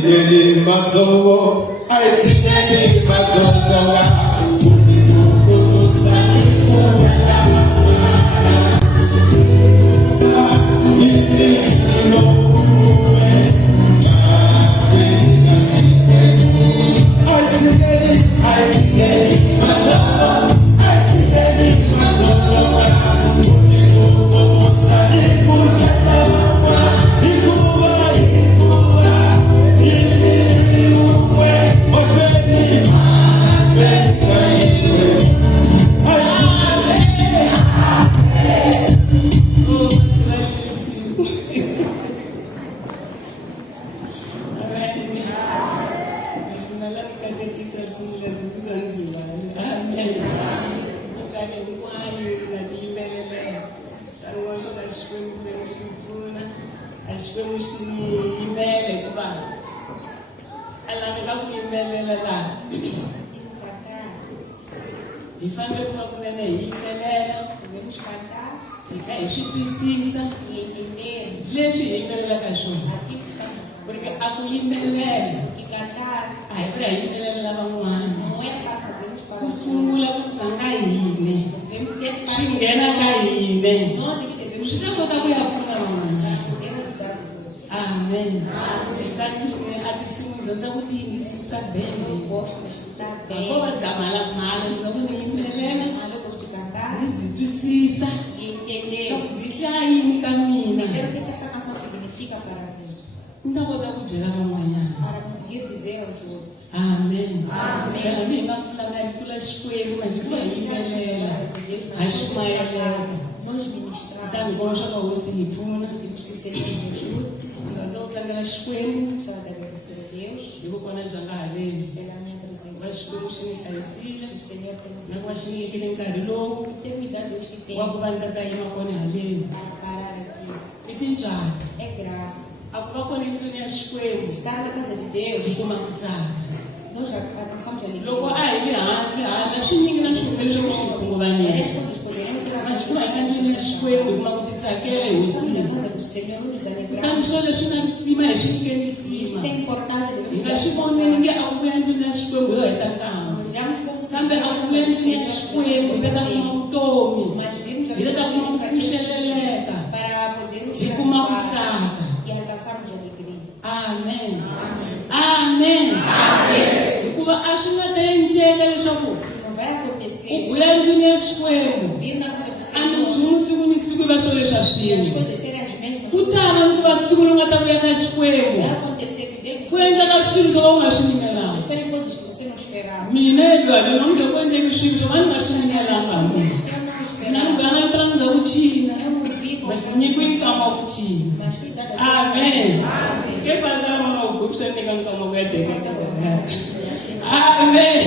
Aitigeni matsongo, aitigeni matsongo la. É graça. Estar na casa de Deus. Nós alcançamos a alegria. As coisas poderão ter mas como é que escolhe uma coisa que estamos na casa do Senhor, nos alegramos. Isso tem importância de nós. Vejamos como mas vimos para podermos ser e alcançarmos a alegria. Amém. Amém. Amém. Amém. Não vai acontecer. Vir na casa do Senhor. E as coisas serem as mesmas. Vai acontecer que Deus vai serem coisas que você não esperava. Mas cuidado. Amém. Quem fala da mão no grupo, você tem que não tomar Amém.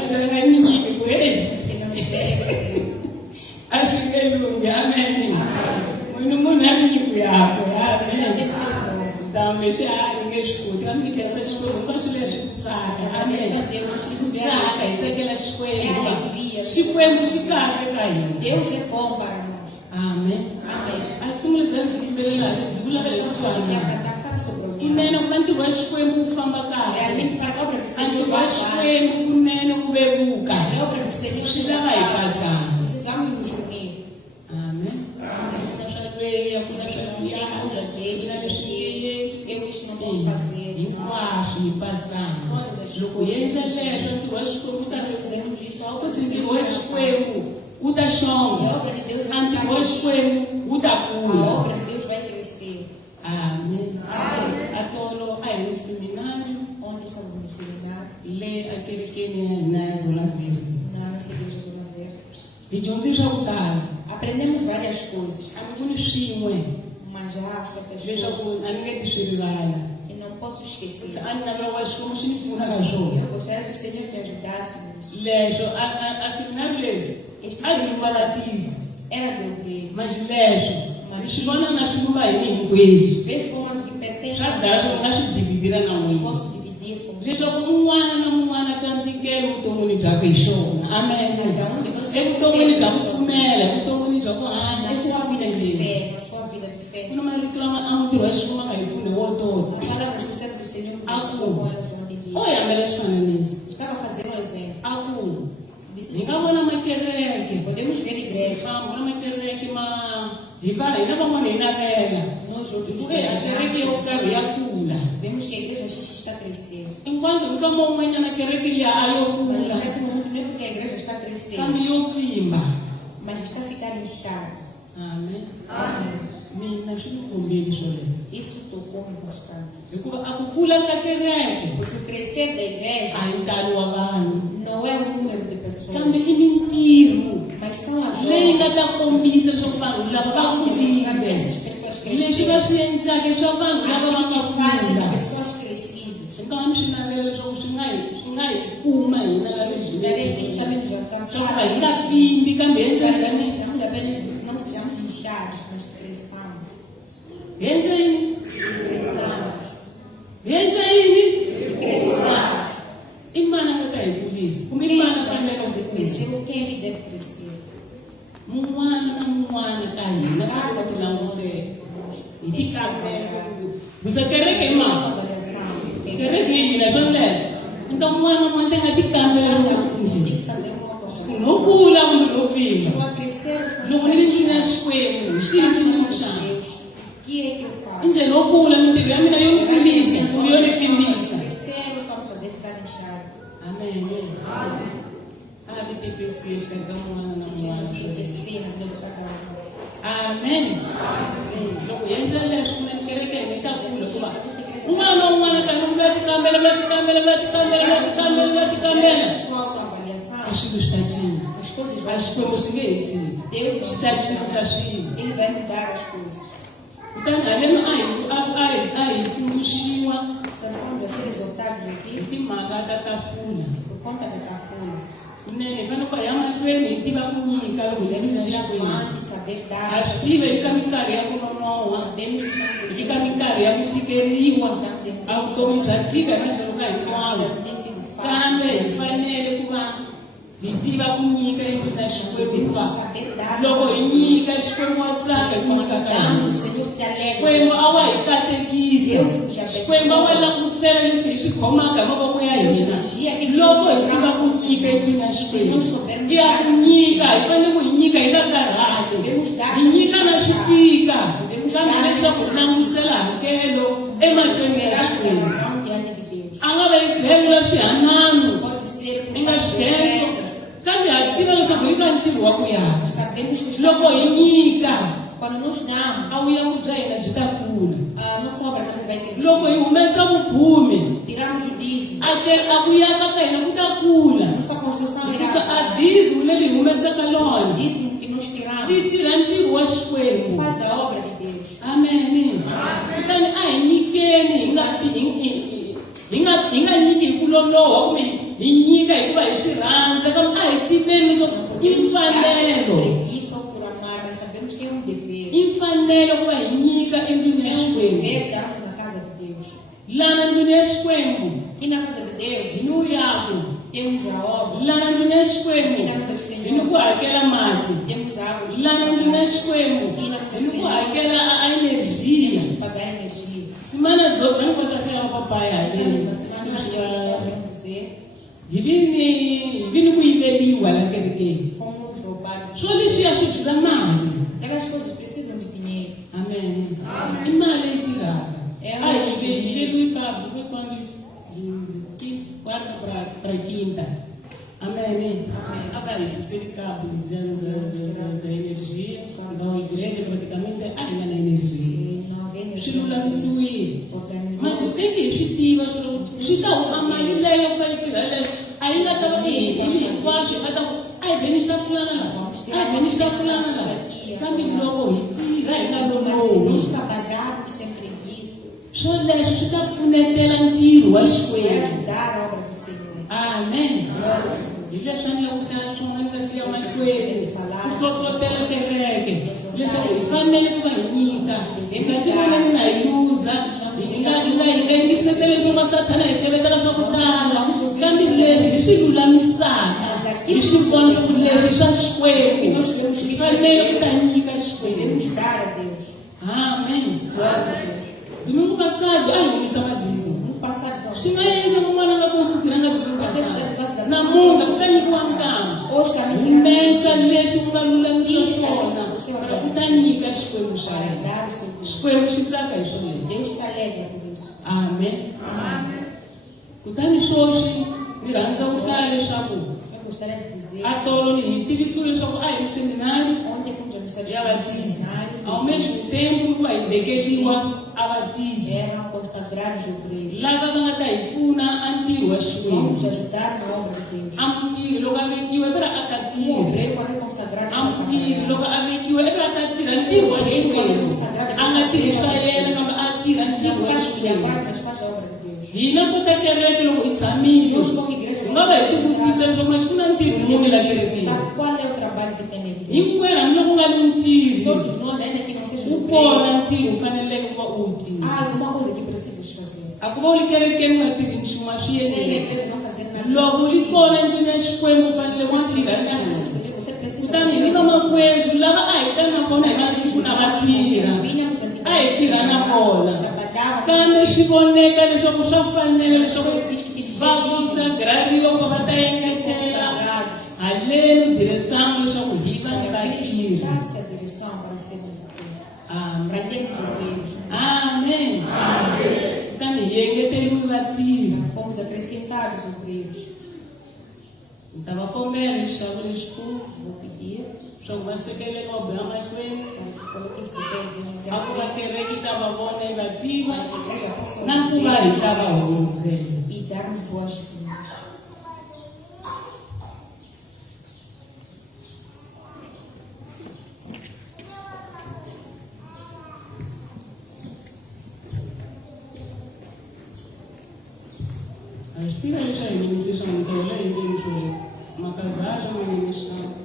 Mas eu não ninguém com ele. Acho que ele não amém. Muito muito amém. Então, ninguém escuta. Ninguém quer essas coisas. Mas ele escuta. Amém. Saca, isso é aquelas coisas. Deus é bom para nós. Amém. Amém. Assim, Realmente para a obra do Senhor precisamos nos unir. Amém. Eu isto não posso fazer. Todas as coisas. Fazemos isso ao o da chão, a obra de Deus o da cura. A obra de Deus vai crescer. Amém. Atolo aí no seminário, Onde estamos no seminário? lê aquele que é na Zona Verde. Na nossa igreja Zona Verde. E de onde já voltaram? Aprendemos várias coisas. Mas já certas Veja coisas. E não posso esquecer. Eu Eu gostaria que o Senhor me ajudasse nisso. Lejo, a seminário lese. Este As seminário igualatize. era meu grego. Mas lejo. Mas Chegona na chuva aí com isso. Vejo como algo que pertence a Cada um acho dividir na mim. unha. Posso dividir com Lejo como um ano tanto que eu estou muito já fechou. Amém. cada um de vocês. Eu estou muito já fumela, eu estou muito já com Na sua vida de fé, na sua vida de fé. Não me reclama a muito acho que não vai fundo o outro. A palavra do servo do Senhor Olha, nisso. Estava fazendo um exemplo. Akulu. Disse Ninguém vai na maquereke. podemos ver igrejas. Vamos na maquereke, mas riba ainda vamos na vela. Nós outros Porque a xereque eu quero ir akula. vemos que a igreja está crescendo. Enquanto nunca vou amanhã na quereke ali a eu Mas kula. isso é como não é porque a igreja está crescendo, Caminho vimba. mas está ficando inchada. Amém. Amém. Mina shinu kumbili shole. Isso tocou-me bastante. Hikuva akukula ka kereke. Porque o crescer da igreja A ntalo wa vanhu. não é o número de pessoas, Kambe i mintirho. mas são as Leyi nga obras. ta kombisa leswaku vanhu lava va Essas kulile. pessoas Leswi va cresceram. swi endlaka leswaku vanhu lava va Aquilo nga que fazem kula. pessoas crescidas. Então a gente não vê leswaku swi nga hi kuma hina lava hi Gostaria que isso também nos alcançasse. leswaku va hi nga pfimbi kambe hi endla Não njhani. sejamos apenas, não sejamos inchados, mas cresçamos. Hi endla yini? Cresçamos. Hi endla yini? Cresçamos. I mana nga ta hi kulisa kumbe i Quem mana vai nos fanele fazer ku crescer kulisa ou quem ele deve crescer? mun'wana na mun'wana ka hina ka ti langutisela hi ti kambela kuza kereke hi mhaka Uma avaliação. kereke yi hina swo leswo então un'wana na un'wana ti nga ti kambela Cada loko um njhe tem que fazer uma avaliação. no kula kumbe no pfimba Estou a crescer, loko ni ri xina xikwembu hi xihi xi ni xana Deus. O que é que eu i faço? njhe no kula mintirho ya mina yo ni kulisa kumbe yo ni pfimbisa Crescer, eu estou a fazer ficar inchado. amene a ti tepesi exikarhi ka mun'wana na Seja mun'wana swo leswi crescer na vida de cada um. amen loko hi endla leswi kumbe ni kereke hi ta kula hikuva un'wana na un'wana ka ni va tikambela va tikambela va tikambela va tikambela va tikambela Sua autoavaliação, a swilo swi ta cinca as coisas a vão xikwembu xi nge he tshiki Deus xi ta cinca swilo Ele vai mudar as coisas. kutani haleni a hi tsundzuxiwa Então, quando ser exaltados hi aqui, timhaka ta tafula por conta da cafona, kunene hi fanele ku ya mahlweni hi tiva ku nyika loko hi le devemos na ir xikwembu avante, saber dar. ha swi tiva eka minkarhi ya ku nonoha Sabemos que estamos eka minkarhi ya ku tikeriwa estamos em a vutomi bya tika na byelo ka hinkwavo não tem sido kambe fácil. hi fanele ku va hi tiva ku nyika endlwini ya xikwembu Devemos hikuva saber dar. loko hi nyika xikwembu wa tsaka hi ku nyika ka Damos, o hina Senhor se alegra. xikwembu a wa hi katekisa xikwembu a wa langutisela leswi hi swi khomaka hi mavoko ya hina loko hi tiva ku nyika endlwini ya xikwembu hi ya ku nyika hi fanele ku hi nyika hi nga karhati hi nyika na swi tika kambe leswaku hi langutisela hakelo emahlweni ya xikwembu Diante de Deus. a nga va hi tlhelela swihanano Pode ser hi nga swigenso kambe ha tiva leswaku hi ka ntirho wa ku yaka sabemos que loko hi nyika quando nós damos, a vuyaku bya hina byi ta kula a nossa obra também vai crescer. loko hi humesa vukhume Tiramos o dízimo, a vuyaka ka hina ku ta kula nossa construção hikuva irá. a dizimo leri hi humesaka O lona dízimo que nós tiramos ti tirha ntirho wa xikwembu faz a obra de Deus. ameni kutani a hi nyikeni hi nga nyiki hi ku loloha kumbe hi nyika hikuva hi swi rhandza kambe a hi tiveni leswaku i mfanelo Preguiça ou por amar, mas sabemos que é um dever. i mfanelo ku va hi nyika endlwini ya É um xikwembu dever darmos na casa de Deus. lana ndlwini ya xikwembu E na casa de Deus hi ni vuyaku temos a obra, lana ndlwini ya xikwembu e na casa do hi ni Senhor ku hakela mati temos a água, e lana ndlwini ya xikwembu hi ni ku hakela a energia temos que pagar energia. simana dzodza ni kota hlaya mapapaya Mas haleni na semana nós podemos dizer, hi vi ni ku yiveliwa la kerekeni fomos roubados. swo leswiya swi dyila mali Aquelas coisas precisam de dinheiro. amen i mali leyi tirhaka a hi veliwi kabi foi quando quarta para quinta amém a va hi suseli cabo za energia então a igreja praticamente a hi nga na energia E não havia swi energia. lulamisiwile Organizou. mas swi teki hi swi tiva swi ta huma mali leyo ka yi tirha leyo a yi nga ta va hinkwaswo hi nga ta a hi veni xi ta fulana laha a hi veni xi ta fulana laha kambe loko hi tirha hi nga Mas se lolohi nós trabalharmos sem preguiça, swo leswo swi ta pfunetela ntirho wa vai xikwembu ajudar a obra do Senhor. amen Glória a Deus. hi leswi a ni la ku hlaya swona ni nga siya mahlweni ku hlohlotela kereke leswaku hi fanele ku va hi nyika hi nga ti voneni na hi luza hi nga yingiseteli leswi va sathana hi hlevetela swa ku tala kambe leswi hi swi lulamisaka hi swi vona swa ku leswi i swa xikwembu hi fanele ku ta nyika xikwembu Devemos dar a Deus. amen Glória a Deus. domingo passado a hi yingisa madizo No passado, swi nga yingisa kun'wana nga xikwembu xa para yena. dar o seu culto. Xikwembu xi tsaka hi swoleswo. Deus se alegra por isso. Amen. Amém. Kutani swoswi ni rhandza ku hlaya leswaku Eu gostaria de dizer, a tolo ni hi tivisiwe leswaku a hi seminari ontem fomos anunciados ya no vatizi. seminário, Ao mesmo tempo ku va hi bekeriwa a vatizi eram consagrados obreiros. lava va nga ta hi pfuna a ntirho wa Vamos xikwembu. ajudar na obra de Deus. A mutirhi loko a vekiwa i vira a ta O tirha. obreiro, quando é consagrado, A mutirhi loko a vekiwa i vira a ta tirha ntirho wa Obreiro, quando é xikwembu. consagrado, A nga tirhi swa yena kambe a tirha não ntirho wa faz xikwembu. mas faz a obra de Deus. Hina ku ta kereke loko hi tshamile Nós, como igreja, hi nga va hi swi vutisa leswaku mas ku na ntirho muni la kerekeni. qual é o trabalho que tem na igreja? Hinkwerhu hambiloko u nga ni mutirhi Todos nós, ainda que não seja wu obreiro, kona ntirho u faneleke ku va u wu tirha. há alguma coisa que precisas fazer. A ku va u li kerekeni u nga tirhi nchumu a swi Sem a endleki. igreja não fazer nada. Loko u li kona endlwini ya xikwembu u fanele ku Quando você tirha está nchumu. na igreja, você precisa Kutani hi vamakwezwi lava a hi ta na kona hi masiku na va tirha a hi tirha na kona kambe swi voneka leswaku swa fanele leswaku va konsagrariwa ku va ta engetela haleni diresangu leswaku hi va ni vatirhi. dar-se a direção para ser para termos obreiros. Amen. Kutani hi engeteliwi vatirhi. Fomos acrescentados obreiros. Ni ta va kombela leswaku lexikulu Vou pedir swa ku va sekelela va boha mahlweni para que coloquem-se de pé e venham a ku va kereke ta va vona yi va tiva para que a igreja possa na ku va hi ta va hundzela. e darmos boas frutas. A swi tiva leswi a hi yimise swa mitolo hi ndleni swo makazalo n'wini xikan'we.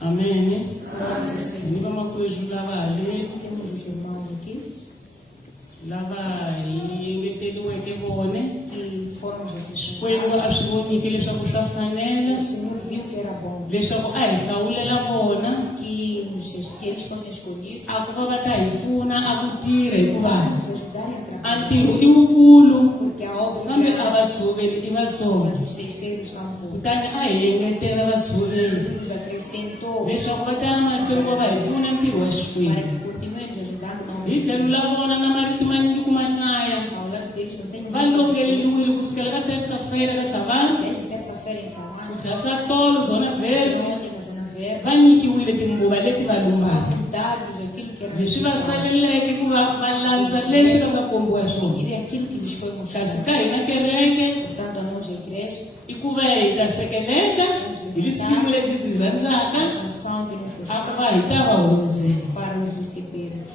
Amém. Glórias ao Senhor. Ni vamakwezwi lava haleni Temos os irmãos aqui lava hi engeteliweke vone que foram já xikwembu a swi vonike leswaku swa fanela O Senhor viu que era bom leswaku a hi hlawulela vona que eles fossem escolhidos a ku va va ta hi pfuna a ku tirha hikuva nos ajudarem a a trabalhar. ntirho i wukulu Porque a obra kambe é a vatshoveli i vatsongo. mas os ceifeiros são poucos. Kutani a hi engetela vatshoveli Nos acrescentou leswaku va ta ya mahlweni va va hi pfuna ntirho wa para xikwembu. que continuemos ajudando na Hi tlhelo la vona na marito manyingi ma hlaya ao lado deles. Não tem va longeleliwile kusukela ka terça-feira ka Tlhavana Desde terça-feira em Salão, dya tolo zona vhele ontem na Zona Verde, va nyikiwile tinguva leti va lumbaka. dados aquilo que era Leswi va necessário. saleleke ku va va landza leswi va nga kombiwa swona. Seguir aquilo que lhes foi Kasi mostrado. ka hina kereke Portanto, a nós, a igreja, i ku va hi ta sekeleka hi risimu lebyi byi rhandzaka a canção que nos a gostava ku va hi ta va hundzela. para os recebermos.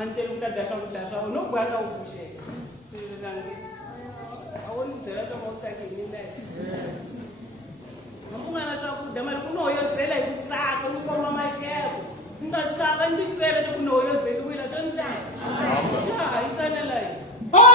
Antele ukudla swakudya swa wena no gwanga u pfuxeka silange a wo ni byela swa ku tsakile hambi u nga na swakudya mari ku nohoyozela hi ku tsaka ni komba makelo ni nga tsaka ni twela loko nohoyozeliwile to njhani ja yi tsanela yi Oh,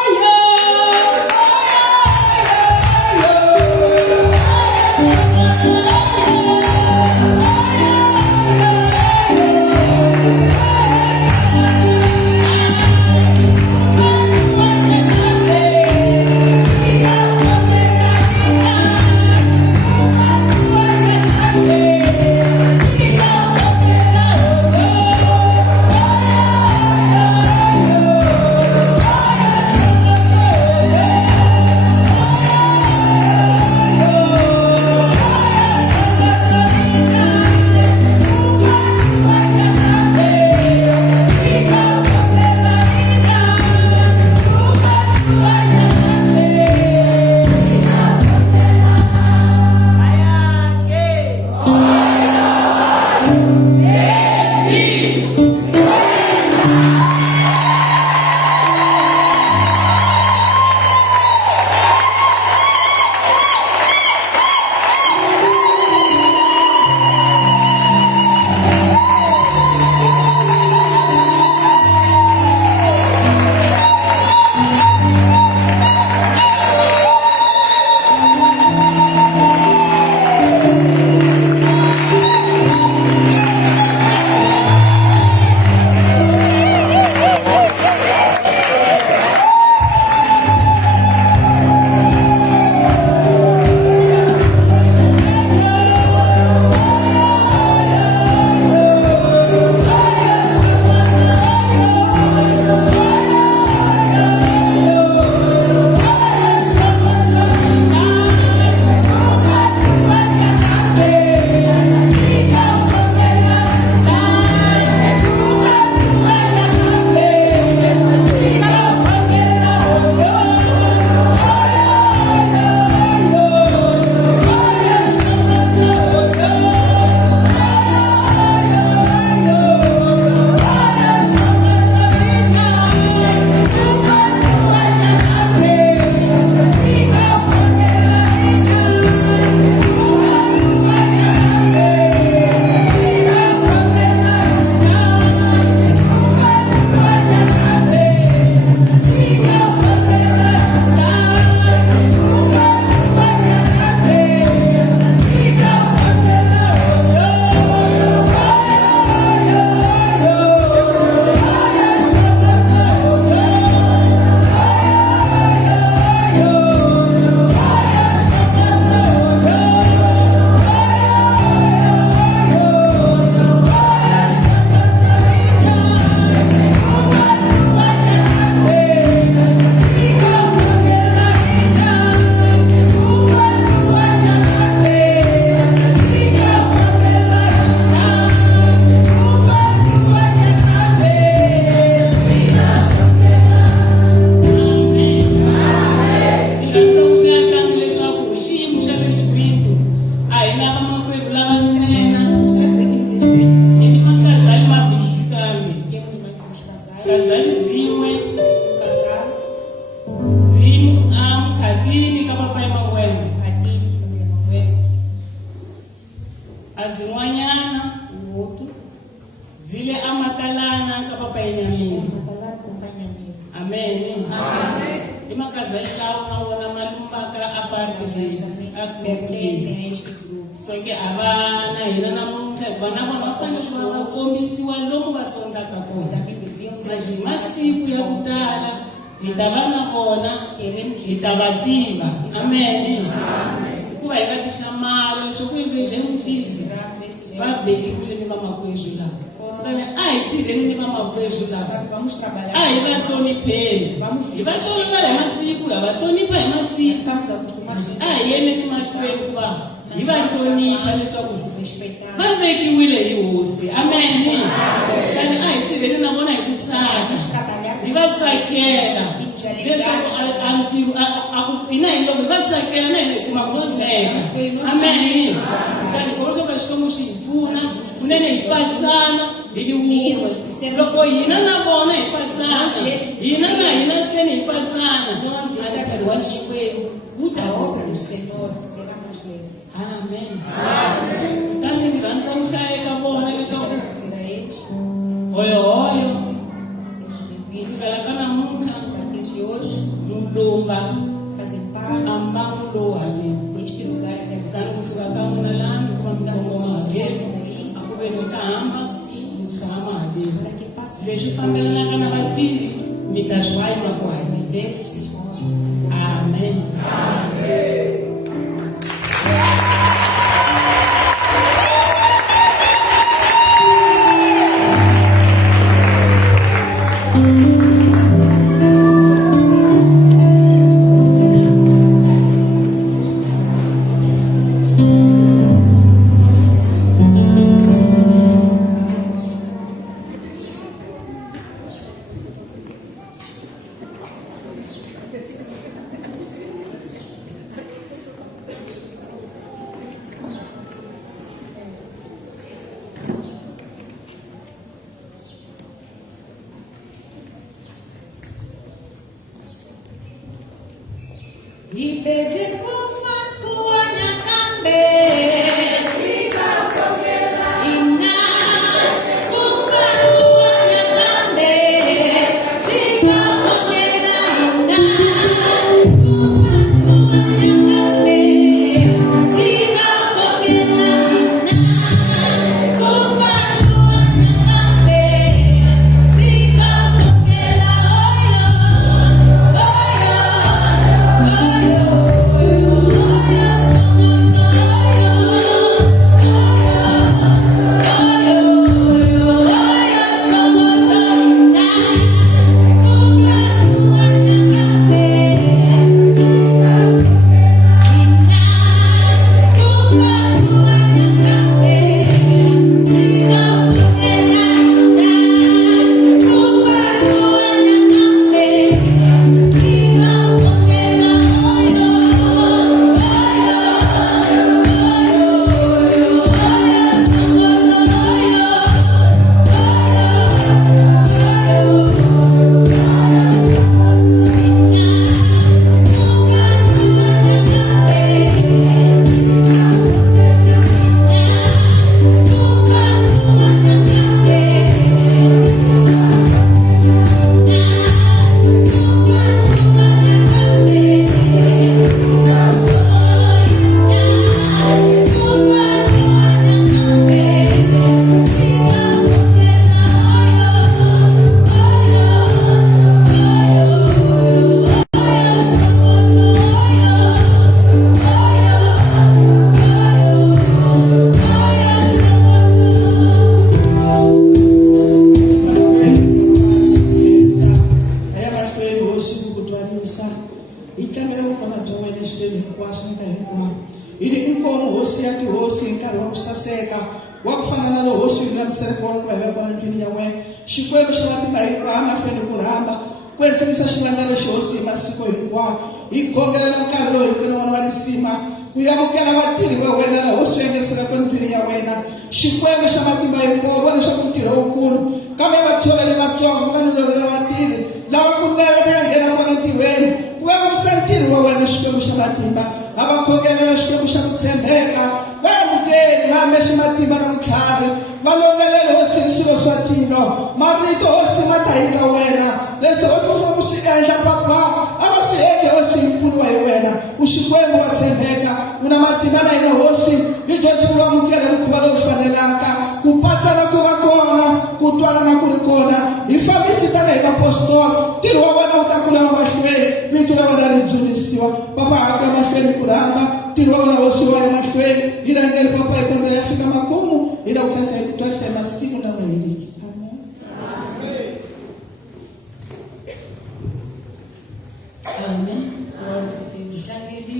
parte pertencem a este grupo. só que abana hina namuntlha vana va fanele va kombisiwa lomu va sondaka kona mas hi masiku ya ku tala hi ta va na vona hi ta va tiva amen hikuva hi nga ti hlamala leswaku hi vexe mutisi va bekiwile ni vamakwezwi lava kutani a hi tirheni ni vamakwezwi lava a hi va hlonipheni hi va hlonipha hi masiku hi va hlonipha hi masiku a hi yeleni mahlweni ku va hi va hlonipha leswaku va vekiwile hi hosi amen kutani a hi tirheni na vona hi ku tsaka hi va tsakela leswaku hina hi loko hi va tsakela na hina hi kuma ku tsaka amen kutani loko ka xikwembu xi hi pfuna kunene hi patsana hi wun'we loko hina na vona hi patsana hina na hina seni hi patsana nkarhi wa xikwembu wu ta amen kutani ni rhandza ku hlaya eka vona leswaku hoyohoyo kusukela ka namuntlha mulunga ambangu lowu hanyeke kutani kusuka ka n'wina lani ku va mikongomageni a ku ve ni ta hamba mi tshama haleni leswi fambelanaka na vatirhi mi ta swi vona ku hanyeke amen Xikwembu xa matimba hinkulu wa leswaku ntirho wukulu kambe vatshoveli vatsongo va nilorile vatirhi lava kumeka ta nghena kona ntirhweni ku va vavisa ntirho wa wena xikwembu xa matimba a va khongelela xikwembu xa ku tshembeka va amukeli va ambexe matimba na vutlhari va longelele hosi hi swilo swa tino marito hosi ma ta hi ka wena leswi hosi u fanele ku swi endla papa a va swi endli hosi hi mpfuno wa hi wena u xikwembu wa matimba na hina hosi hi dyondzo ku amukela mukhuva lowu fanelaka ku patsana ku va kona ku twanana ku ri kona hi fambisi tanihi vapostoli ntirho wa vona wu ta kula wa mahlweni vito ra vona ri dzunisiwa papa haka mahlweni ku rhamba ntirho wa vona hosi wa emahlweni hi rhangeli papa hi kondza ya fika makumu hi la ku khensa hi ku twarisa hi masiku lama heliki. Amen. Glória a Deus. Tlangeli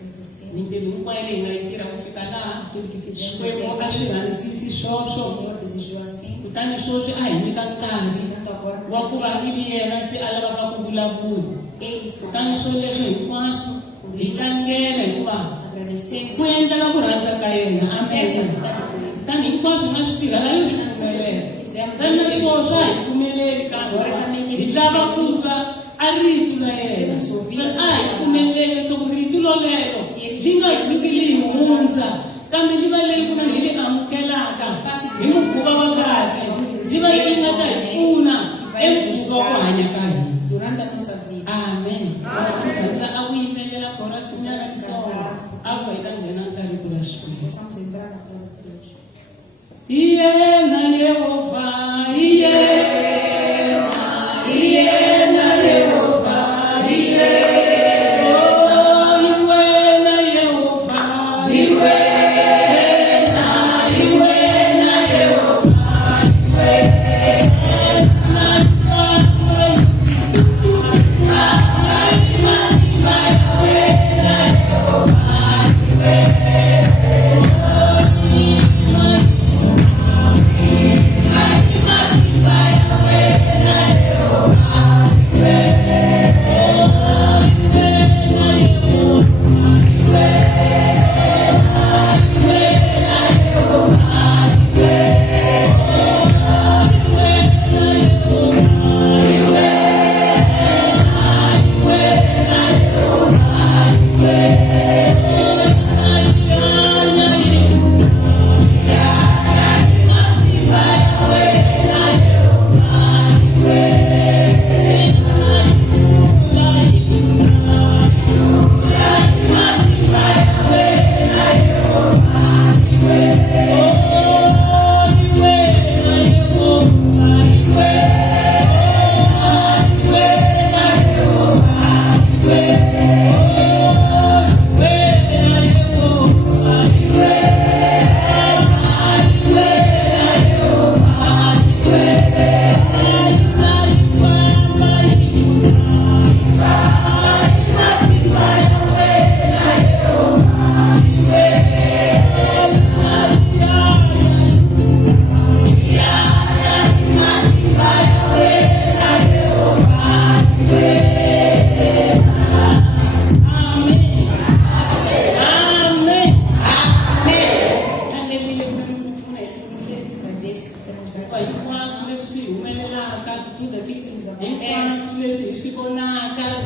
Agradecendo. mintirho hinkwayo leyi nga yi tirha ku fika laha Tudo que fizemos Xikwembu a até swi agora. rhandzisi O swoswo Senhor desejou assim. kutani swoswi a hi nyika nkarhi Tanto agora wa ku va como i ri yena se a lavaka ku vulavula Ele kutani foi. swo leswi hinkwaswo hi tlangela hikuva Agradecemos. ku endlela ku rhandza ka yena Essa amen vontade dele. kutani hinkwaswo hi nga swi tirha layo swi pfumelela kutani na swona swa hi pfumeleli kambe hi lava ku twa a rito la yena a hi pfumeleli leswaku rito lolelo li nga suki li hi hundza kambe li va leyi ku na hi li amukelaka hi mukhuva wa kahle li va leyi nga ta hi pfuna emukhuva wa ku hanya ka hina Durante a nossa vida. amen rhandza a ku yimbelela khorasinyana ntsongo a ku hi ta nghena ka rito ra xikwembu Possamos entrar na glória de Deus. Yena Yehova, Yena Yehova, Iwena Yehova,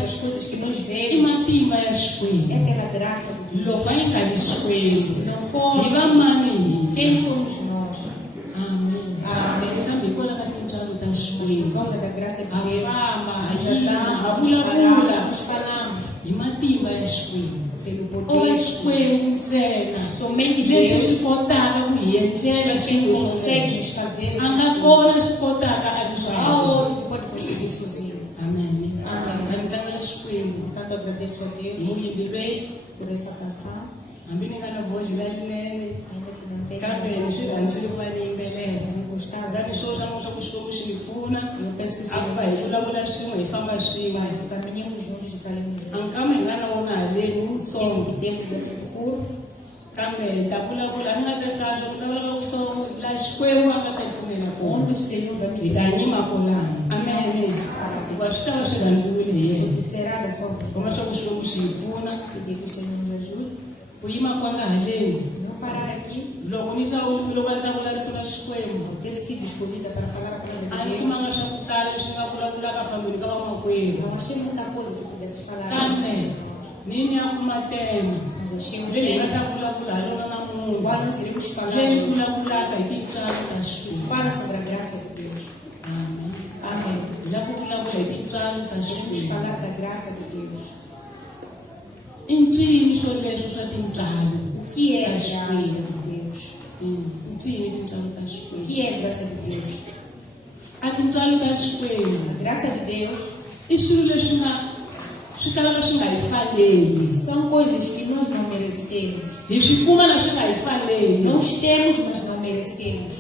As coisas que nos i veem matimba ya Xikwembu. é pela graça de Deus. Loko a yi nga ri Se Xikwembu não hi fosse, va mani quem somos nós? amen Amém. kambe hikwalaho ka tintswalo ta Por Xikwembu causa da graça de a Deus, famba a nós yima a andamos, vulavula nós falamos hi matimba ya Xikwembu pelo o ya poder. Xikwembu ntsena Somente leswi Deus swi kotaka ku hi endlela é quem swilo consegue swoleswo. nos fazer a nga kona swi kotaka a ri a swalo outro pode conseguir sozinho. amen Amen. a ni tlangela Xikwembu Portanto, agradeço a hi Deus vuyimbeleri por essa canção, hambi ni nga na voci lalinene ainda que não tenha kambe ni swi rhandzile ku va ni yimbelela mas eu gostava. kutani swo swa swa ku Xikwembu xi hi pfuna Eu penso que o a ku Senhor va hi vai ajudar. vulavula swin'we hi famba swin'we Que caminhemos juntos e falemos a juntos. nkama hi nga na wona haleni Tempo wutsongo que temos é tempo curto, kambe hi ta vulavula a ni nga ta hlaya swa ku lava wutsongo laha Xikwembu a nga ta hi pfumela kona onde o Senhor vai me hi ta nyima kolana amen hikuva swi ta va swi rhandziwile hi yena que será da sua vida. kuma swa ku Xikwembu xi hi pfuna Pedir que o Senhor nos ajude. ku yima kwanga haleni Não parar aqui, loko ni hlawurile va ta vula rito ra Xikwembu ter sido escolhida para falar a a palavra ni de kumanga Deus. swa ku tala leswi nga vulavulaka fambeni ka vamakwerhu Não achei muita coisa que pudesse falar. kambe nini ya kuma tema Mas achei um leyi hi nga tema ta vulavula ha rona no qual namuntlha nós iremos falar leyi hoje. vulavulaka hi tintswalo ta Xikwembu Fala sobre a graça de Deus. amen Amém. hi lava ku vulavula hi tintswalo ta Vamos Xikwembu falar da graça de Deus. i ncini swo leswi swa tintswalo. O que é a graça de Deus? Ncini tintswalo ta O Xikwembu? que é a graça de Deus? A tintswalo ta Xikwembu A graça de Deus i swilo leswi swi kalaka swi nga hi faneli. são coisas que nós não merecemos. Hi swi kuma na swi nga hi faneli. Nós temos, mas não merecemos.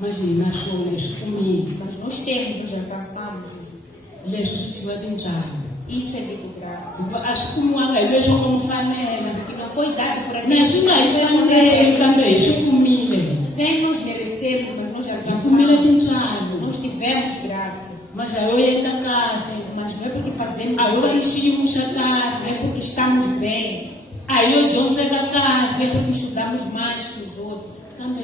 Mas hina swona hi swi kumile. Mas nós temos, nos alcançamos. Leswi swi thyiwa tintswalo. Isso é dito graça. Hikuva a swi kumiwanga hi leswi ngo mi fanela. Que não foi dado por Na aquele swi nga hi faneli kambe hi swi kumile. sem nós merecermos, mas nós Hi kumile alcançamos. tintswalo. Nós tivemos graça. Mas a yo yeta kahle. Mas não é porque fazemos A yo va bem, ni xiyimo xa não é kahle. porque estamos bem, A hi yo dyondzeka não é kahle. porque estudamos mais que os outros. Kambe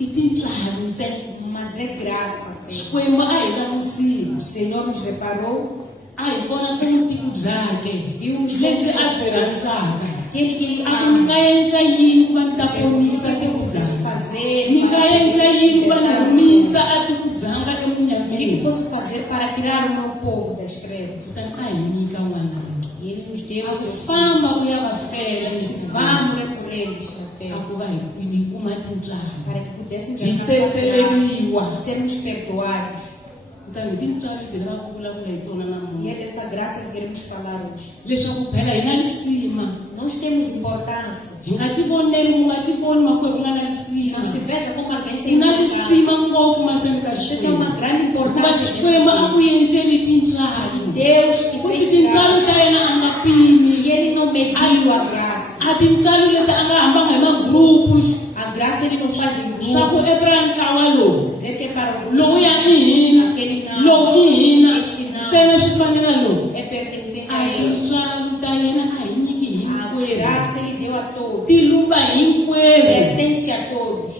i tintswalo ntsena. Mas é graça. Xikwembu a hi langutisile. O Senhor nos reparou, A hi vona timutimu byake viu-nos lebyi como a byi rhandzaka. aquele que Ele A ku ni ama. nga endla yini ku va ni ta ponisa O que eu preciso timudzanga? fazer? Ni nga endla yini ku va ni humisa a timudzanga O que que emunyameni? posso fazer para tirar o meu povo das trevas? Kutani a hi nyika n'wana. E Ele nos deu A o ku seu filho. famba u ya va fela Vamos ler por eles na a terra, ku va hi kuma tintswalo. para que pudéssemos Hi alcançar tsetseleriwa. graça, sermos perdoados. Kutani hi tintswalo leti lavaka ku vulavula hi tona E é namuntlha. dessa graça que queremos falar hoje. Leswaku phela hi na lisima. Nós temos importância. Hi nga ti voneli u nga ti voni makwerhu u nga na lisima. Não se veja como alguém Hi sem na importância. lisima ngopfu mahlweni ka Você tem uma Xikwembu. grande Hikuva importância. Xikwembu a ku endleli tintswalo. Deus que Futhi fez tintswalo graça. ta yena a nga pimi. E Ele não mediu a graça. A tintswalo leti a nga hambanga hi magrupu A graça Ele não faz em swa ku grupo. epera ntlawa lowu. Dizer que é para o Lowu ya i hina. aquele Lowu não. i hina. Este não. Sena swi fanela lowu. É pertencente A a Ele. tintswalo ta yena a hi nyiki A hinkwerhu. graça Ele deu a todos. Ti luva hinkwerhu. Pertence a todos.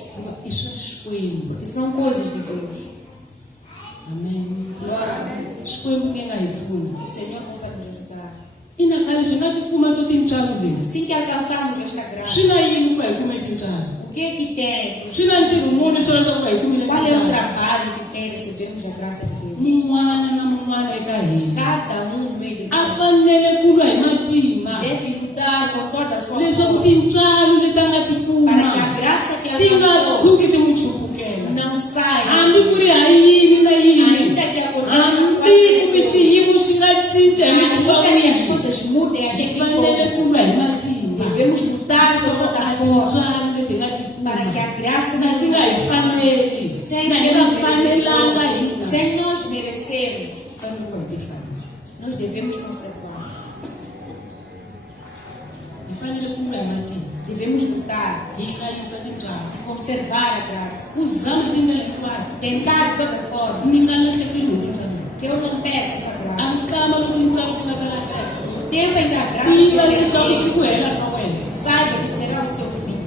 I swa Xikwembu. Porque são coisas de Deus. Amen. Glória a Deus. Xikwembu nge nga hi pfuni. O Senhor não sabe nos ajudar. I nakhale swi nga tikuma to tintswalo leti. Assim que alcançarmos esta Swi graça, na yini ku va hi kume tintswalo? o que é que tem? Swi na ntirho muni swo leswaku va hi kumile Qual é o tintswalo? trabalho que tem recebermos a graça de Deus? Mun'wana na mun'wana eka hina Cada um no meio de a nós fanele ku lwa hi matimba deve lutar com toda a sua leswaku força tintswalo leti a nga ti kuma para que a graça que ti nga alcançou tshuki ti n'wi chupukela. não saia. Hambi ku ri ha yini na yini, Ainda que aconteça hambi kumbe xiyimo xi nga cinca hi mikuva ainda que as wihi, coisas mudem hi até que fanele pouco, ku lwa hi matimba devemos lutar com toda a força tintswalo leti hi nga ti para que kuma a graça na ti nga hi faneli sem na hi ser nga fanelanga merecedor, hina sem nós merecermos, fanele ku va hi tihlayisa. nós devemos conservar. Hi fanele ku lwa hi matimba Devemos lutar hi hlayisa tintswalo e conservar a graça. ku zama hi tindlela hinkwato Tentar de toda forma ni nga lahlekeli hi tintswalo. que eu não perca essa A graça. mikama loko tintswalo ti nga ta lahleka O tempo em que a graça se tiva leswaku i perder, ku hela ka wena. saiba que será o seu fim.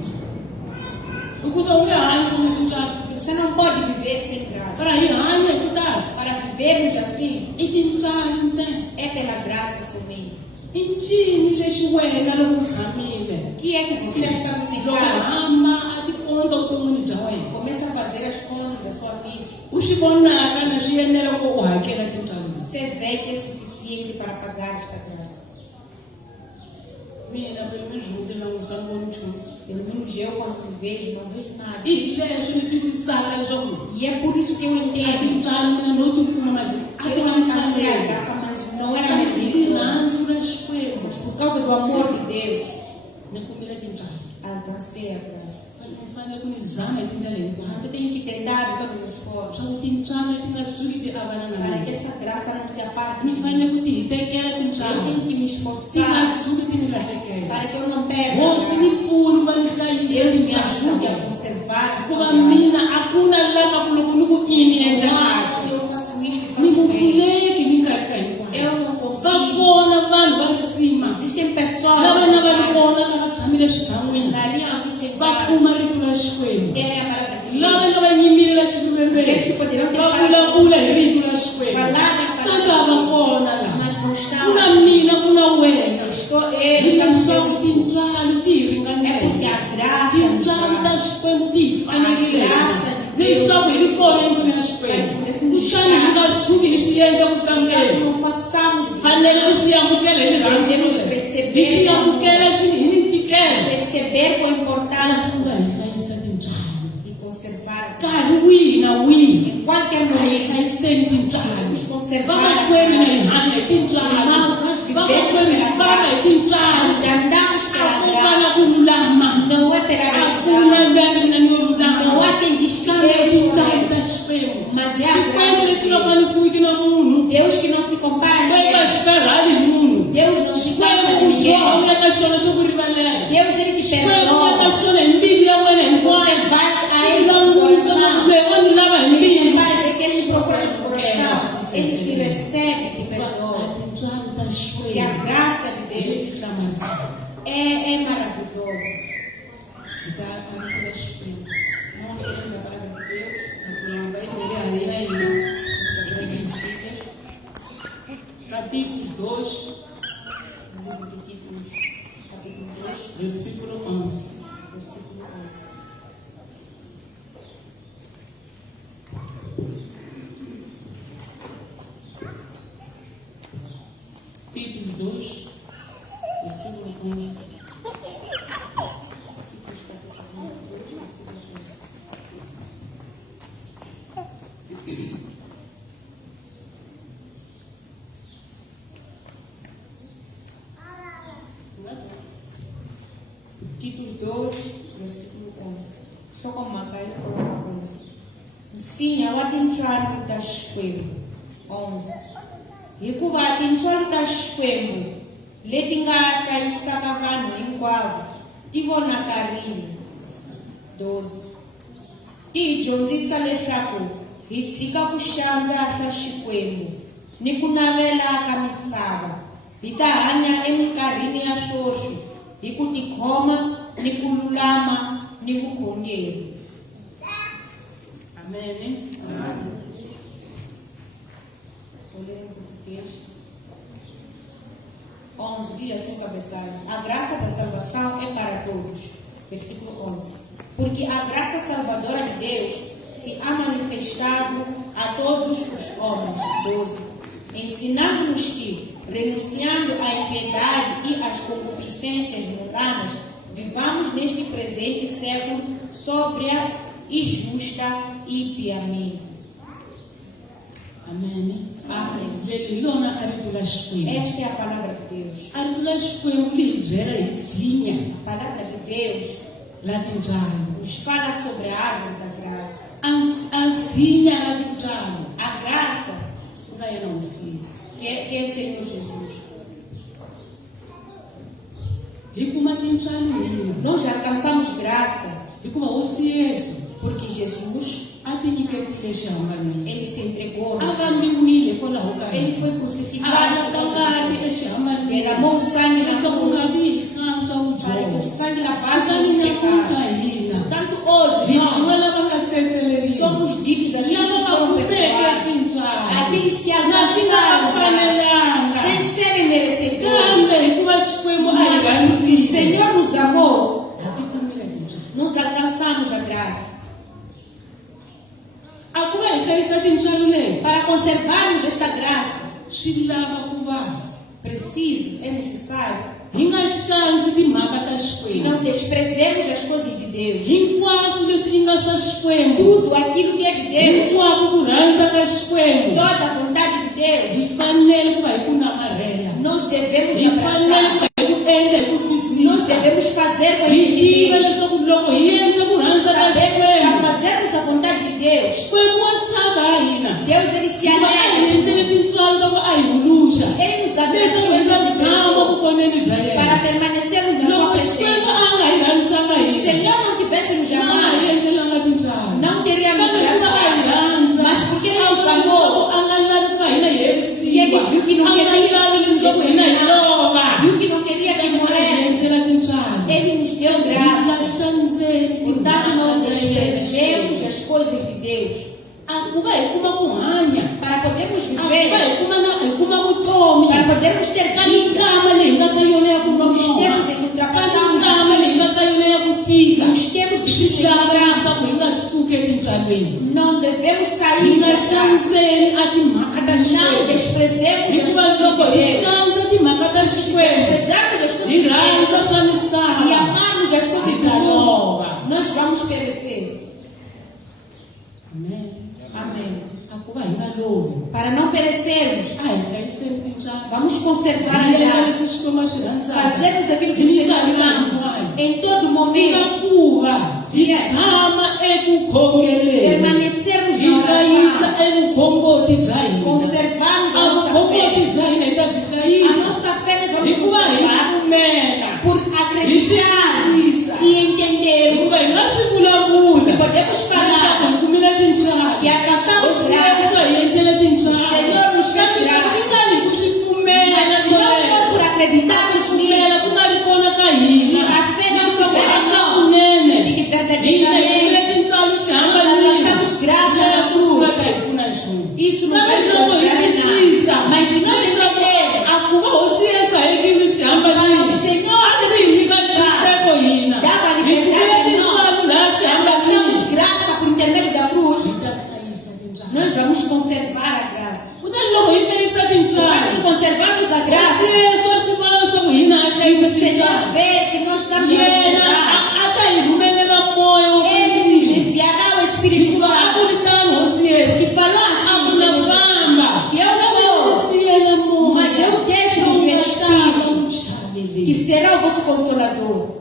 Hikuva u nge hanyi ku ni tintswalo Você não pode viver sem graça. para hi hanya hi ku tasa Para vivermos assim, i tintswalo ntsena. é pela graça somente. I ncini lexi wena loko u tshamile O que é que você está no loko sentado? hamba a tikonta vuton'wini bya wena Começa a fazer as contas da sua vida. u swi vonaka na swi enela ku u hakela tintswalo leti. Você vê que é suficiente para pagar esta graça. Mina pelo menos não te langusa ngoni nchumu. Pelo menos eu, quando vejo, não vejo nada. I hi leswi ni twisisaka leswaku E é por isso que eu a entendo. tintswalo mina no ti kuma mas a ti Eu nga não alcancei a mfanelo. graça, mas não era Hi merecido. rirhandzu ra Xikwembu Mas por causa do amor de Deus, ni kumile tintswalo. alcancei a graça. Ni fanele ku ni zama hi tindlela hinkwato Eu tenho que tentar de todas as formas swa ku tintswalo leti nga suki ti avana na para que mina. essa graça não se aparte. Ni fanele ku ti hi tekela Eu tintswalo tenho que me ti nga esforçar suki ti ni lahlekela. para que eu não perca. a Hosi ni graça. pfuni va ni hlayisa Deus me tintswalo ta ajude a wena. conservar a sua Hikuva graça. mina a ku na laka ku loko ni ku ini endla kahle Quando eu faço isto, ni faço bem. muvuleki minkarhi ka hinkwayo. Eu não Va consigo. kona vanhu va risima Existem pessoas lava na va ri que kona lava tshamile switshan'wini estariam aqui va sentadas, kuma rito ra Xikwembu. querem a palavra de Lava Deus, na va nyimile la xiluvembeni aqueles que poderiam ter va falado, vulavula hi rito la Xikwembu. falarem a Kambe palavra hava de Deus, kona laha. mas não Ku na estão. mina ku na wena. Eles estão Leswaku dizendo, tintswalo ti hi é porque ringanela. a graça nos Tintswalo ta dá. Xikwembu ti hi fanerile. A graça de Deus. Leswaku hi ri fole endlwini ya Xikwembu. Kutani hi nga tshuki hi swi endla ku Que kambela. não façamos Fanele ku swi amukela hi rirhandzu. Devemos Hi receber swi amukela hi ni perceber com a importância nga hi hlayisa timbyana de conservar. nkarhi wihi na wihi Em qualquer a hi momento, hlayiseni timbyana vamos conservar. vamakwenu na hi hanya hi timbyana Irmãos, nós vivemos vamakwenu hi pela famba hi graça. timbyana Nós andamos a pela ku va na graça. ku lulama Não é pela a ku na verdade. lwani mina ni yo lulama Não há quem diz que kambe eu i sou timbyana ta eu. xikwembu Mas é a xikwembu graça lexi de nga Deus. fanisiwiki na munhu Deus que não se compara a xikwembu a ninguém. xi karhali hi munhu Deus não se passa xikwembu de u ninguém. byonga ka xona xo ku rivalela Deus ele que xikwembu u ka perdoa. xona hi mbilu ya wena hinkwayo Você vai a xi ele com o languta coração. loyi wa ni lava hi Ele mbilu vai ver que ele procura no coração. Ele que recebe e perdoa. timbyana ta Que a xikwembu graça de Deus lexi hlamarisaka é maravilhosa. hi ta amukela xikwembu Nós temos a palavra de Deus. nakona vayimeri halina hina Temos a palavra de Deus. ka titus 2 No livro de Títulos, capítulo 2, versículo 11 versículo 11. Titus 2 versículo 11 Títulos, capítulo 2, versículo 11. Títulos 2, versículo 11. Só como Macaio coloca 11. Sim, ao adentrar da Xikwembu. 11. Hikuva tintswalo ta Xikwembu leti nga hlayisaka vanhu hinkwavo ti vonakarile. 12. Ti hi dyondzisa leswaku hi tshika ku xandza swa Xikwembu ni ku navela ka misava. Hi ta hanya eminkarhini ya swoswi hi ku tikhoma ni ku lulama ni vukhongeri. amen Vou ler em português. 11 diz assim o cabeçalho: a graça da salvação é para todos. Versículo 11. Porque a graça salvadora de Deus se ha manifestado a todos os homens. 12. Ensinando-nos que, renunciando à impiedade e às concupiscências mundanas, vivamos neste presente século sóbria e justa e piamente. amen Amém. leli hi lona a rito la xikwembu Esta é a palavra de Deus. a rito la xikwembu li hi byela hi tshinya A palavra de Deus la timbyana nos fala sobre a árvore da graça. a nsinya la timbyana A graça ku nga yena hosi yesu que é o Senhor Jesus. hi kuma timbyana hina Nós alcançamos graça hikuva hosi yesu porque Jesus, a tinyiketile xihambanweni ele se entregou. a vambiwile hikwalaho ka Ele yena foi a crucificado. hanya por ta causa ngati de nós. exihambanweni Derramou o sangue na leswaku cruz ngati hi hlantswa para que o vudyoho sangue lavasse kutani os namuntlha pecados. hina Tanto hoje hi dyiwa nós lava nga setseleriwa somos ditos aqueles que lava va foram kumeke perdoados, timbyana aqueles que na swi nga alcançaram graça fanelanga sem serem merecedores. kambe hikuva xikwembu a hi Mas o vandzile Senhor nos amou, ha tikumile timbyana nos alcançamos a graça. a ku va hi hlayisa tintswalo leti Para conservarmos esta graça, swi lava ku va preciso, é necessário hi nga xandzi timhaka ta que xikwembu não desprezemos as coisas de Deus. hinkwaswo leswi yi nga swa xikwembu Tudo aquilo que é de Deus, hinkwako ku rhandza ka xikwembu toda a vontade de Deus, hi fanele ku va hi ku namarhela nós devemos hi fanele ku abraçar. va hi ku endla hi ku Nós twisisa devemos fazer com hi tiva entendimento. leswaku loko hi endle ku rhandza ka Sabemos que xikwembu ao fazermos a vontade de Deus, xikwembu wa sava hina Deus ele se hi va a hi alegra. endlele tintswalo ta ku a hi huluxa Ele nos leswaku abençoa hi e nga nos tshama perdoa vukoneni bya para yena permanecermos na sua loko xikwembu presença. a nga hi rhandzanga Se o hina Senhor não tivesse nos a nga hi amado, endlelanga tintswalo não teríamos kambe dado hikuva a hi graça. rhandza Mas porque Ele a nos vula amou, leswaku a nga lavi ku va hina hi e Ele herisiwa viu que não a nga queria lavi nos leswaku hina hi lova viu que não queria que a hi morresse, endlela tintswalo Ele nos deu hi nga graça. xandzeni Portanto, não timhaka ta yena desprezemos as coisas de Deus a ku va hi kuma ku hanya para podermos a ku va viver, hi kuma vutomi para podermos ter ka vida mikama leyi nga ka yona ya ku nos nonoha tempos em que ka ultrapassamos mikama leyi nga ka yona ya ku tika nos tempos difíceis swi que lava leswaku estamos. hi nga suki etintswalweni Não devemos hi sair nga da graça. xaniseni a timhaka ta Não xikwembu desprezemos as hikuva coisas loko de hi Deus. xandza timhaka ta xikwembu Desprezarmos as coisas hi de rhandza Deus swa e misava amarmos as coisas vamos perecer. Amém. Amém. Akuba hinga lovi. Para não perecermos, Ai, hlayiseni tintswalo. vamos conservar a graça. Fazemos aquilo que o Senhor ama em todo momento. Ingakuva tizama ekukhongeleni. Permanecermos na Ikayisa oração. ebukhongoti bya hina. Conservarmos a nossa Abukhongoti fé. bya hina hi ta byi A hlayisa. nossa fé nós vamos Hikuva hi conservar pfumela. por acreditar e entendermos. Hikuva hi nga swi vulavula. Podemos falar Hi kumile tintswalo. que alcançamos Yesu graça. hi endlele tintswalo. O Senhor nos fez Kambe graça. ku nga ri ku swi pfumela Mas se não for por acreditarmos pfumela ku nisso, nga ri kona ka hina. e a fé não estiver em nós, Hakunene. e que Hina hi verdadeiramente endlele tintswalo nós xihambanile. alcançamos graça na cruz, Nga ta hi pfuna nchumu. isso não vai Kambe nos loko hi ajudar em twisisa, nada. Mas se nós entendermos, a ku va hosi Yesu a endlile xihambanile. Mas o Senhor A swi hi nyika ntshunxeko hina. dava Hi kumile liberdade em tintswalo laha nós, xihambanile. alcançamos graça por intermédio da cruz, Hi ta hlayisa tintswalo. nós vamos conservar a graça. Kutani loko hi hlayisa tintswalo. Quando se conservarmos a Hosi graça, Yesu a swi vona leswaku hina a o hlayisa Senhor tintswalo. vê que nós estamos a Yena conservar. a ta hi rhumelela moya wo Ele nos enviará o Espírito hikuva a Santo, ku ri tano hosi Yesu. que falou A assim, ku na Senhor, famba. que eu vou, Siyela moya. mas eu deixo o meu Espírito, que será o vosso Consolador.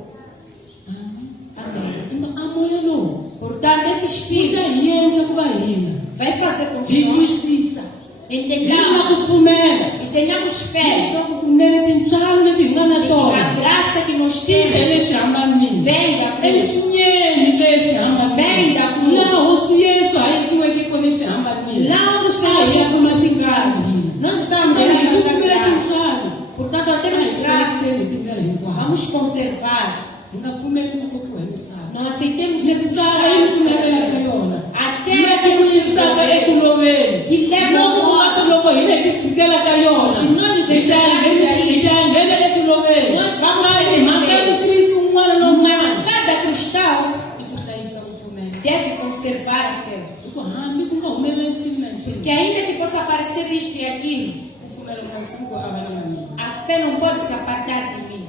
Amém. Então a moya lowu Portanto, esse yi ta Espírito hi endla ku va hina vai fazer com hi que nós twisisa hi na ku entendamos pfumela e tenhamos fé leswaku kunene tintswalo leti hi nga na que a tona graça que nós ti temos le xihambanile vem da cruz. ensinyeni le Vem xihambanile da cruz. laha hosi Yesu a yekiweke kona xihambanile Lá onde o Senhor é crucificado, nós estamos hi gerando essa kumile graça. tintswalo Portanto, nós temos graça, hi tindlela hinkwayo vamos conservar. hi nga pfumeli ku kokiwa hi misava Não aceitemos esse misava yi pfumelela ka yona A terra tem os seus misava prazeres. ekuloveni Que levam loko ku nga a ti loko hina hi ti tshikela ka yona Se nós nos entregarmos a hi isso, ta nghena ekuloveni nós vamos mhaka ya perecer. vukriste un'wana na Mas un'wana cada cristão i ku hlayisa ku pfumela deve conservar a fé. hi ku hambi ku nga humelela nchumu na nchumu Que ainda que possa aparecer isto e aquilo, ku pfumela ku nga siku ku avana na mina a fé não pode se apartar de mim.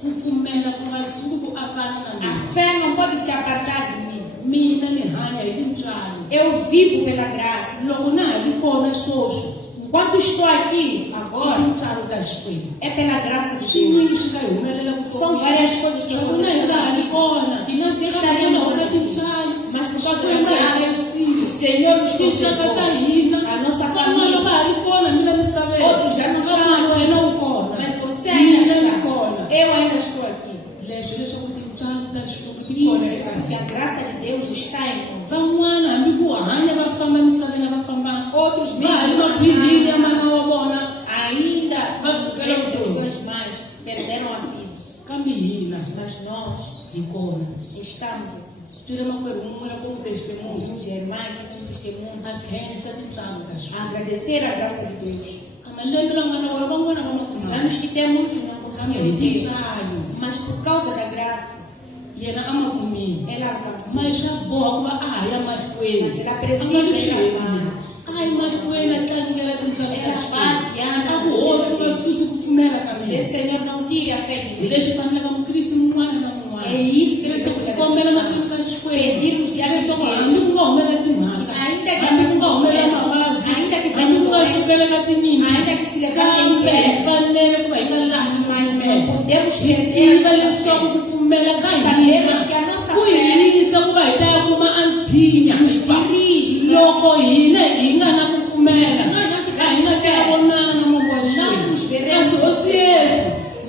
ku pfumela ku nga siku ku avana na A mina fé não pode se apartar de mim. mina ni hanya hi tintswalo Eu vivo pela graça. loko na ha ri kona swoswo Enquanto estou aqui i agora, tintswalo ta xikwembu é pela graça de Deus. swin'wini swi nga hi humelela ku São várias coisas que loko na hi aconteceram nga ha na ri vida, kona que nós deixaremos ka hoje. tintswalo Mas por causa da Xikwembu a hi graça, hlayisile. o Senhor nos tinxaka ta conservou. hina A nossa van'wana família. va ha ri kona mina misaveni Outros já não estão Van'wana aqui. wena u kona Mas você ainda mina ni está. kona Eu ainda estou aqui. leswi leswaku tintswalo ta xikwembu ti kona Isso, eka porque hina a graça de Deus está em nós. van'wana hambi ku hanya va famba misaveni a va fambanga Outros va ha ri mesmo maphilini ya mana wa vona ainda Mas o que é vendo tudo? suas mães perderam a vida. kambe hina Mas nós hi kona estamos aqui. swi le makwerhu n'we la ku testemunho Temos irmãs que têm testemunho. a khensa tintswalo ta xikwembu Agradecer a graça de Deus. a malembe langana wona van'wana va Os makumana anos que temos não kambe hi conseguimos ter. tintswalo Mas por causa da graça, yena a ma kumile ela alcançou. mas swa boha ku va a ha ya mahlweni Mas ela precisa ir lá. a yi mahlweni a tlangela tintswalo ta Ela vai xikwembu adiante. a ku hosi u nga susi ku pfumela ka Se mina Senhor não tire a fé de hi Deus. leswi fanelaka mukriste mun'wana na mun'wana É isso que nós leswaku temos hi que kombela acreditar. mahlweni ka xikwembu Pedirmos diante de leswaku Deus. hambi ku nga humela timhaka Ainda que hambi ku nga humela acontecem mavabyi ainda que hambi ku nga venham sukela ka tinyimpi ainda que se levantem kambe hi guerra, fanele ku va hi nga lahli ku mas não pfumela podemos hi perder tiva a leswaku fé. ku pfumela ka hina Sabemos que a nossa ku hi fé yisa ku va hi ta ya kuma ansinya nos dirige. loko hina hi nga na ku pfumela Se nós não a hi tivermos nga ta fé, vonana na mongo wa não nos xikwembu veremos kasi hosi yesu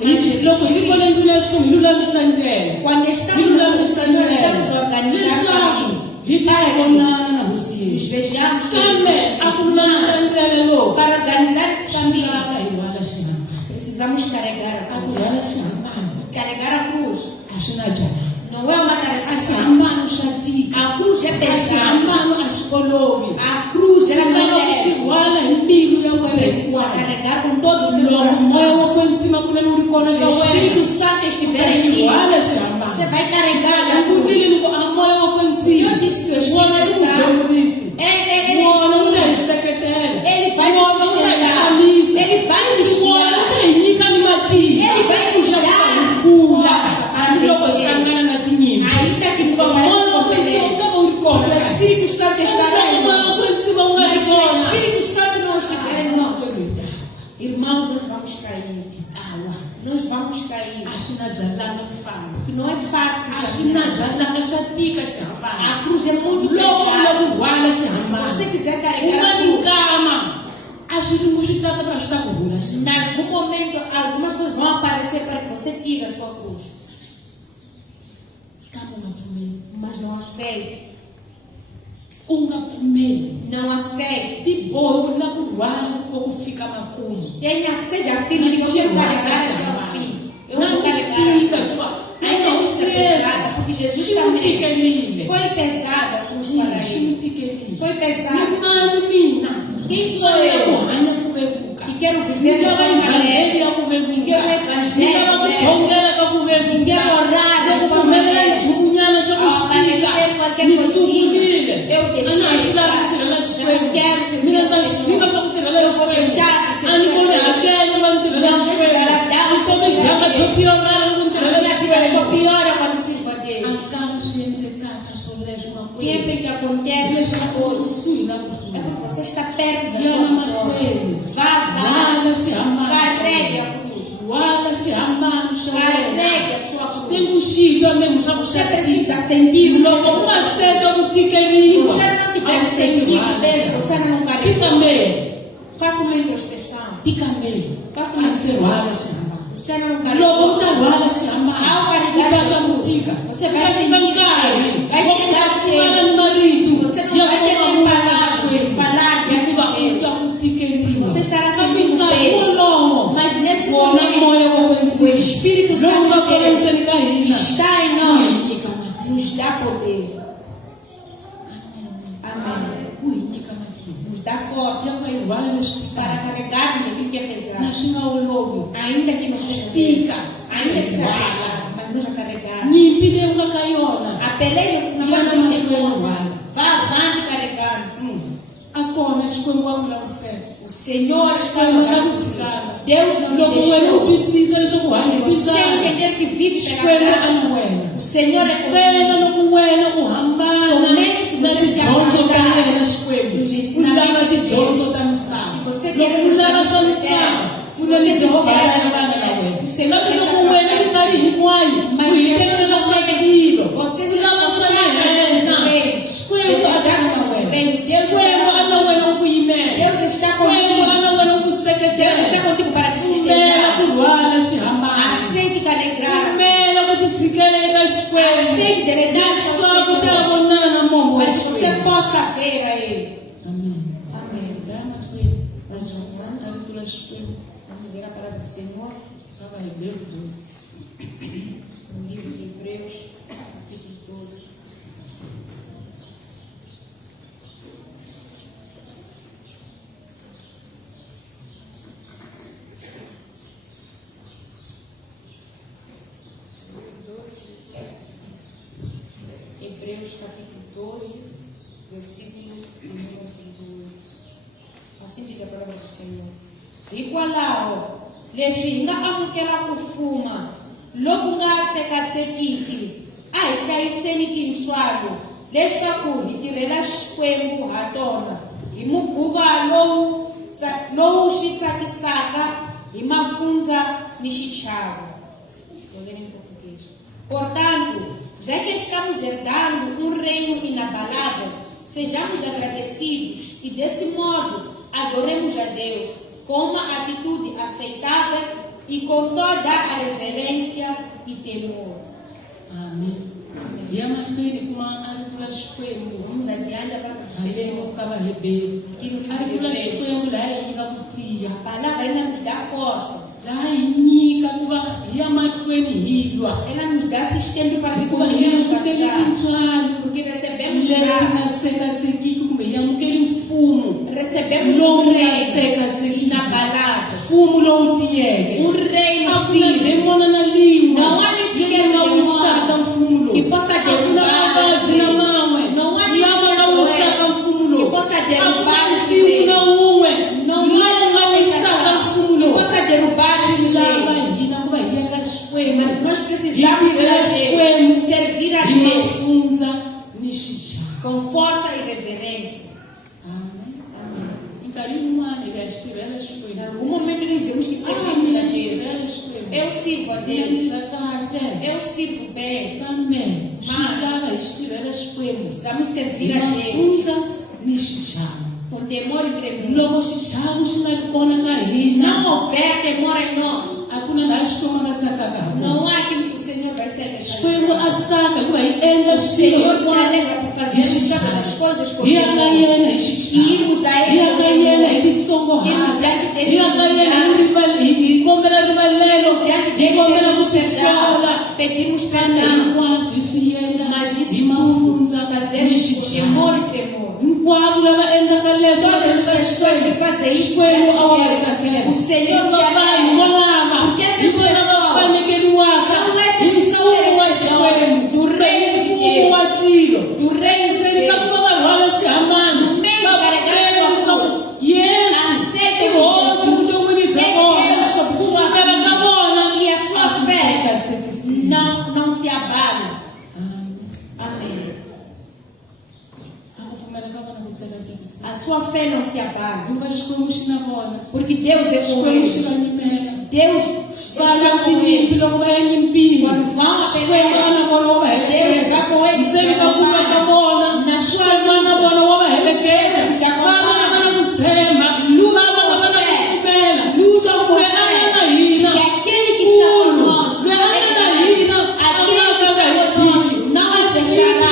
Jesus loko hi kona ndlula ya xikwembu hi lulamisa ndlela Quando hi estamos no lulamisa Senhor, ndlela estamos organizando leswaku caminho. hi ta vonana na hosi Nos yesu vejamos kambe a ku lulamisa ndlela lowu para organizar esse caminho. lava hi rhwala xihambana Precisamos carregar a a ku cruz. rhwala xihambana Carregar a cruz a swi na jala não é uma a tarefa fácil. xihambano xa tika A cruz é a pesada. xihambano a xi olovi A cruz ela swi não lava ku xi é. rhwala hi mbilu ya wena Precisa hinkwayo carregar com todo o seu loko moya coração. wa kwenzima kunene wu ri kona Se ka o Espírito wena Santo estiver xi em ti, rhwala xihambano você vai carregar a akutile cruz. loko a moya wa kwenzima Eu disse que o wona Espírito i mudyondzisi Santo, ele wona wu ta hi ensina, seketela ele vai nos wona wu ta hi sustentar, hlamisa ele vai nos wona wu ta guiar, hi nyika ni matimba ele vai nos dar kula força para hambiloko hi vencer. hlangana na tinyimpi Ainda que hikuva nós nós vamos cair. A xi na byalanga ku famba. Que não é fácil. A xi na byalanga xa tika xi hambana. A cruz é muito Loko pesada. ku rhwala xi Se hambana. você quiser Ku carregar nga a ni cruz, nkama. A swilo swi tata para swi ta ku hula xi. em algum momento algumas coisas vão aparecer para que você tire a sua cruz. Kambe u nga pfumeli. Mas não aceite. U nga pfumeli. Não aceite. Tibohi na ku rhwala ku fika makumu. Seja firme de que eu quero carregar até o fim. Eu vou carregar. Ainda não é pesada, porque Jesus também foi pesada a cruz para ele. Foi pesada. Quem sou eu? Que quero viver no evangelho, que quero o evangelho, que quero orar de forma leve, aparecer qualquer coisinha. Eu deixei de estar. Eu não quero servir ao Senhor. Eu vou deixar de servir ao Senhor. Não vou agradar o Senhor. A minha vida só piora quando sirvo a Deus. Tempo em que acontece essas coisas. É porque você está perto da sua vitória. Vá, carregue a cruz. Carregue a sua cruz. Você precisa sentir o peso. Se você não tiver sentido o peso, você não carrega. Faça uma introspeção. Faça uma introspeção. Você não carrega. Ao carregar a cruz, você vai sentir o peso. Vai chegar o tempo. Você não vai ter nem palavras de falar diante de Deus. Você estará sentindo o peso. Mas nesse momento, o Espírito Santo de Deus que está em nós nos dá poder. Amém. Nos dá força para carregarmos aquilo que é pesado. Ainda que não seja pica, ainda que seja pesado, mas nós a carregar. A peleja não vai ser segura. Vá avante carregando. O Senhor está orando. Deus não me deixou. Você entender que vive pela graça. O Senhor é comigo. Somente se você se afastar dos ensinamentos de Deus. E você quer usar a sua missão. Se você disser, o Senhor vai se afastar. Mas se você se esforçar para bem, desejar o bem, Deus está contigo. Deus está contigo para te sustentar. Aceite carregar. Aceite delegar ao Senhor. Para que você possa ver a Ele. Amém. Vamos ler a palavra do Senhor. No livro de Hebreus, capítulo 12. Hebreus capítulo 12, versículo 1. Assim diz a palavra do Senhor. Hikwalaho leswi nga amukela ku fuma loku nga tsekatsekiki a hi hlayiseni tintswalo leswaku hi tirhela Xikwembu ha tona hi mukhuva lowu xi tsakisaka hi mafundza ni xichavo. Portanto, já que estamos herdando reino inabalável, sejamos agradecidos e desse modo adoremos a Deus com uma atitude aceitável e com toda a reverência e temor. Amém. Vamos adiante para o Senhor. A palavra ainda nos dá força. Ela nos dá sustento para recorrermos a Deus, porque recebemos graça. Recebemos reino inabalável. Reino firme. Não há nem sequer demônio que possa derrubar esse reino. Não há nem sequer doença que possa derrubar esse reino. Não há limitação que possa derrubar esse reino. Mas nós precisamos servir a Deus com força e reverência. Em algum momento nós temos que servirmos a Deus. Eu sirvo a Deus. Yenza kahle. Eu sirvo bem. Kambe, Mas- xilava hi xitirhela Xikwembu. Precisamos servir a Deus Mafunza ni xichavo. com temor e tremor. Loko xichavo xi nga ri kona ka Se hina, não houver temor em nós, a ku na laha Xikwembu a nga tsakaka ha kona. não há aquilo que o Senhor vai ser Xikwembu alegrado. a tsaka hikuva hi endla O swilo Senhor se hinkwaswo alegra por fazer todas as coisas com hi ya ka temor. yena hi E xichavo, irmos a hi ya Ele ka com yena hi temor. titsongohata, diante dele hi ya ka yena hi kombela rivalelo, Diante hi dele kombela ku pedimos perdão. tisola. Pedimos Kambe perdão. hinkwaswo hi swi endla Mas isso hi mafunza fazemos ni com xichavo. temor e tremor. Hinkwavo lava endlaka leswi Todas as pessoas que fazem isso Xikwembu a wa diante de tsakela. Deus, o Senhor se Vanhu alegra. volava Porque essas hi vona va pessoas fanekeriwaka são hi esses que são mfumo wa merecedores Xikwembu, do reino de mfumo Deus, wa tilo, do reino de endzeni ka ku Deus. va va rhwala xihamani No meio va carregar prela sua leswaku cruz. Yesu Aceitem i hosi Jesus. vuton'wini bya Ele vona, Deus sobre ku sua pfumela ka vida. vona E a sua a ku fé tsekatsekisile. não se abale. Amém. A ku pfumela ka vona ku tsekatsekisile. A sua fé não se abale. Hikuva Xikwembu xi na vona, Porque Deus é com Xikwembu xi va eles. nyimela. Deus Va está lava com tinyimpi eles. loko va ya nyimpini. Quando vão a Xikwembu a na vona wa va Deus heleketa. vai com eles. Ndzeni ka ku veka vona, Na sua Xikwembu a na vona wa va heleketa. Deus já Va va va na ku tshemba, va va va na ku pfumela. Lutam com Loyi a nga na fé. hina, Que aquele que está conosco, loyi a nga na hina, aquele que está conosco, não nos deixará.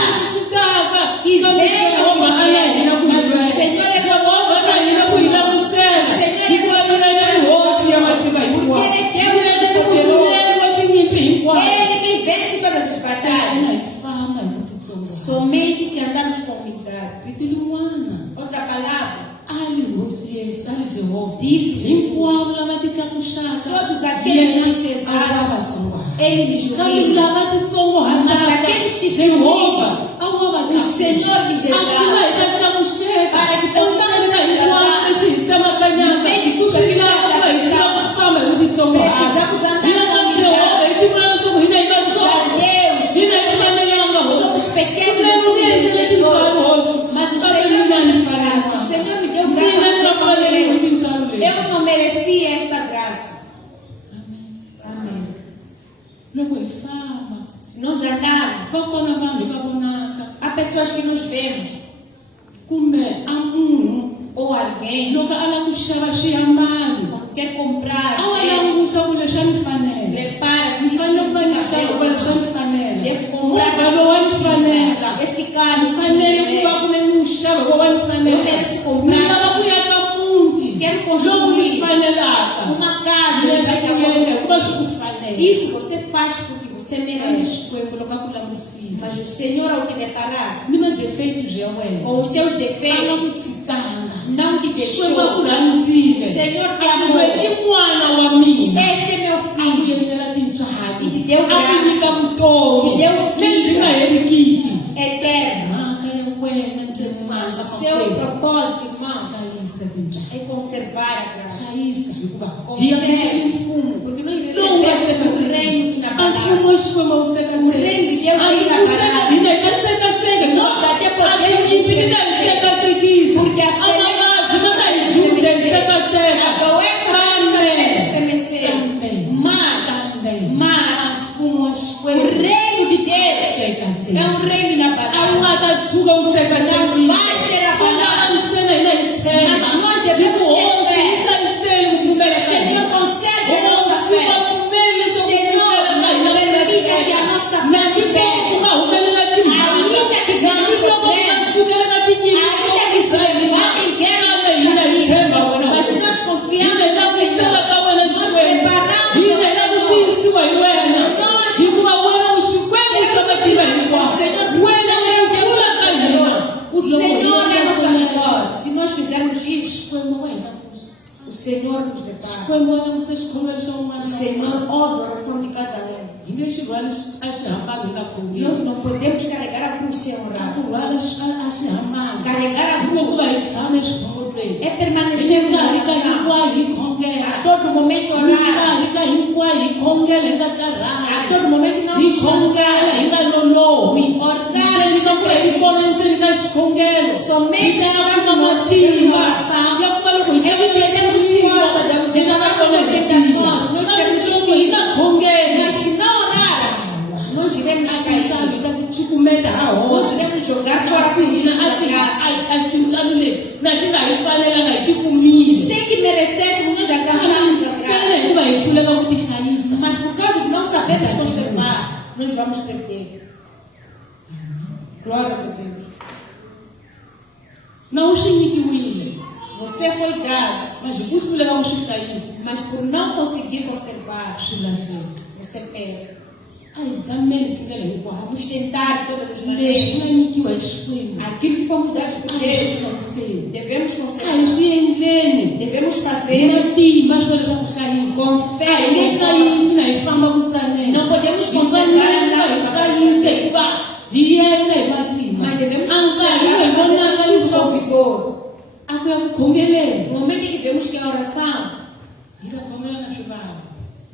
Que venha o Jehovah a na hina ku mas o hi Senhor é Jehovah a na hina ku hi langutisela. Senhor é Hikuva yena i hosi ya matimba hinkwawo. Porque ele é Deus Yena i poderoso. mutluleli wa tinyimpi hinkwawo. Ele quem vence todas as batalhas. Hi famba hi ku titsongahata. Somente se andarmos com humildade. Vito rin'wana Outra palavra, ali hosi yesu ali Jehovha Disse Jesus. hinkwavo lava ti tlakuxaka todos aqueles que se a exaltam, vatsongahata. Ele lhes Kambe humilha. lava titsongohataka Mas aqueles que se Jehovha humilham, a wa va o Senhor lhes exalta. hi ta tlakuxeka Para que possamos evuton'wina hinkwavo exaltar. leswi hi tsemakanyaka No meio de tudo swi aquilo lava que ku va hi tiva precisamos. ku famba hi ku titsongohata. Precisamos andar Hi ya ka com Jehovha humildade. hi tivula leswaku hina hi na A ntsongo. Deus, Hina hi fanelanga somos hosi. pequenos Xikwembu nge nesse endlele tintswalo hosi. mas o Kambe Senhor mina ni nos fanele graça. O mama. Senhor me deu Mina graça. ni Eu não fanele mereço. hosi ntswalo leyi. Eu não merecia esta graça. Amém. Loko hi famba Se nós andarmos, va kona vanhu hi va vonaka há pessoas que nos vemos, kumbe a munhu ou alguém, loko a lava ku xava swiyambalo quando quer comprar, a wa veja, langusa ku leswi a ni fanela prepara-se. ni Isso fanele ku va ni fica xava ku bem. leswi a ni fanela Deve comprar movha lowu wa ni fanela esse carro. ni fanele ku va ku ni wu xava ku va ni fanela Eu mereço comprar. ni lava ku yaka muti Quero lowu ni construir fanelaka uma casa. leswi vai ku dar endla ku va swi ku fanela Isso você faz porque você kambe merece. xikwembu loko a ku langusile Mas o Senhor, ao te deparar ni madefeitos ya wena com os seus a nga defeitos, ku tshikanga não te xikwembu a ku deixou. rhandzile Senhor te a ku amou. i n'wana wa mina Este é meu a ku filho. endlela tintswalo E te deu a ku graça. nyika vutomi Te deu lebyi vida. nga herikiki Eterno. mhaka ya wena Mas o seu propósito, irmão, hlayisa tintswalo é conservar a graça. hlayisa hikuva hi ya Conserve. mfumo Porque nós lowu nga recebemos o reino a inabalável. mfumo wa xikwembu a wu O reino de Deus é inabalável. hina hi ta tsekatseka Nós até podemos tinyimpi ti ta hi tsekatsekisa Porque as amavabyi ma ta hi cinca hi tsekatseka A doença vai nos fazer estremecer. Mas mfumo wa o xikwembu reino de Deus é um reino a wu inabalável. nga ta tshuka wu Não vai ser abalado. ntsena hina hi tshemba Mas nós devemos ter hosi fé. yi hlayiseli ku tshembela ka Senhor, hina. conserve a nossa Hosi fé. va pfumeli leswaku Senhor, ku tshembela ka hina permita que a nossa fé se ku perde. nga humelela Ainda que venham loko ku nga problemas, tshikelela ainda que se levantem guerra kambe hina hi tshemba wena mas Hosi. nós confiamos hina hi no langutisela ka Senhor. wena Nós xikwembu preparamos hina o hi Senhor. langutisiwa hi wena Nós hikuva wena u xikwembu xa matimba hinkwawo wena u kula ka hina O Senhor é nossa vitória. Se nós fizermos isso, xikwembu wa hi langusa o Senhor nos depara. xikwembu wa langusa xikhongelo xa un'wana O na Senhor un'wana ouve a oração de cada um. hi nge xi rhwali a xi hambani hi nga Nós khongeli não podemos carregar a cruz sem a orar. ku rhwala a xi hambani Carregar a hikuva hi cruz tshame exikhongolweni é permanecer na minkarhi ka oração. hinkwayo hi khongela A todo momento orar. minkarhi ka hinkwayo hi khongela hi nga A karhali todo momento não hi descansar. khongela hi nga lolohi Orar ntsena loko hi ri kona endzeni ka xikhongelo Somente hi estando kuma nós em matimba oração. ya kuma loko hi É que perdemos força de derramar as tentações. Nós sermos loko hi nga jogar fora a sua graça. E sem que merecêssemos, nós alcançamos a graça. Mas por causa de não sabermos conservar, nós vamos perder. Glória a Deus. Não xinyikiwile, Você foi dado, mas kuhluleka kuhlayisa mas por não conseguir conservar, swilahleka. você perde. A hi zameni tindlela hinkwato Vamos tentar de todas as leswi maneiras. nga nyikiwa hi Xikwembu Aquilo que fomos dados por a hi Deus, hlayiseni, devemos a hi conservar. swi endleni Devemos hi fazer matimba swo leswaku hlayisa com fé a hi e nge com força. hlayisi na hi famba ku tsanela. Não podemos Hi conservar fanele lá hi e hlayise hikuva hi endla hi matimba. mas devemos A nkarhi conservar lowu hi e fazer vonaka tudo com leswaku vigor. a ku ya ku khongeleni No momento em que vemos que a oração, hi ta khongela na swivava,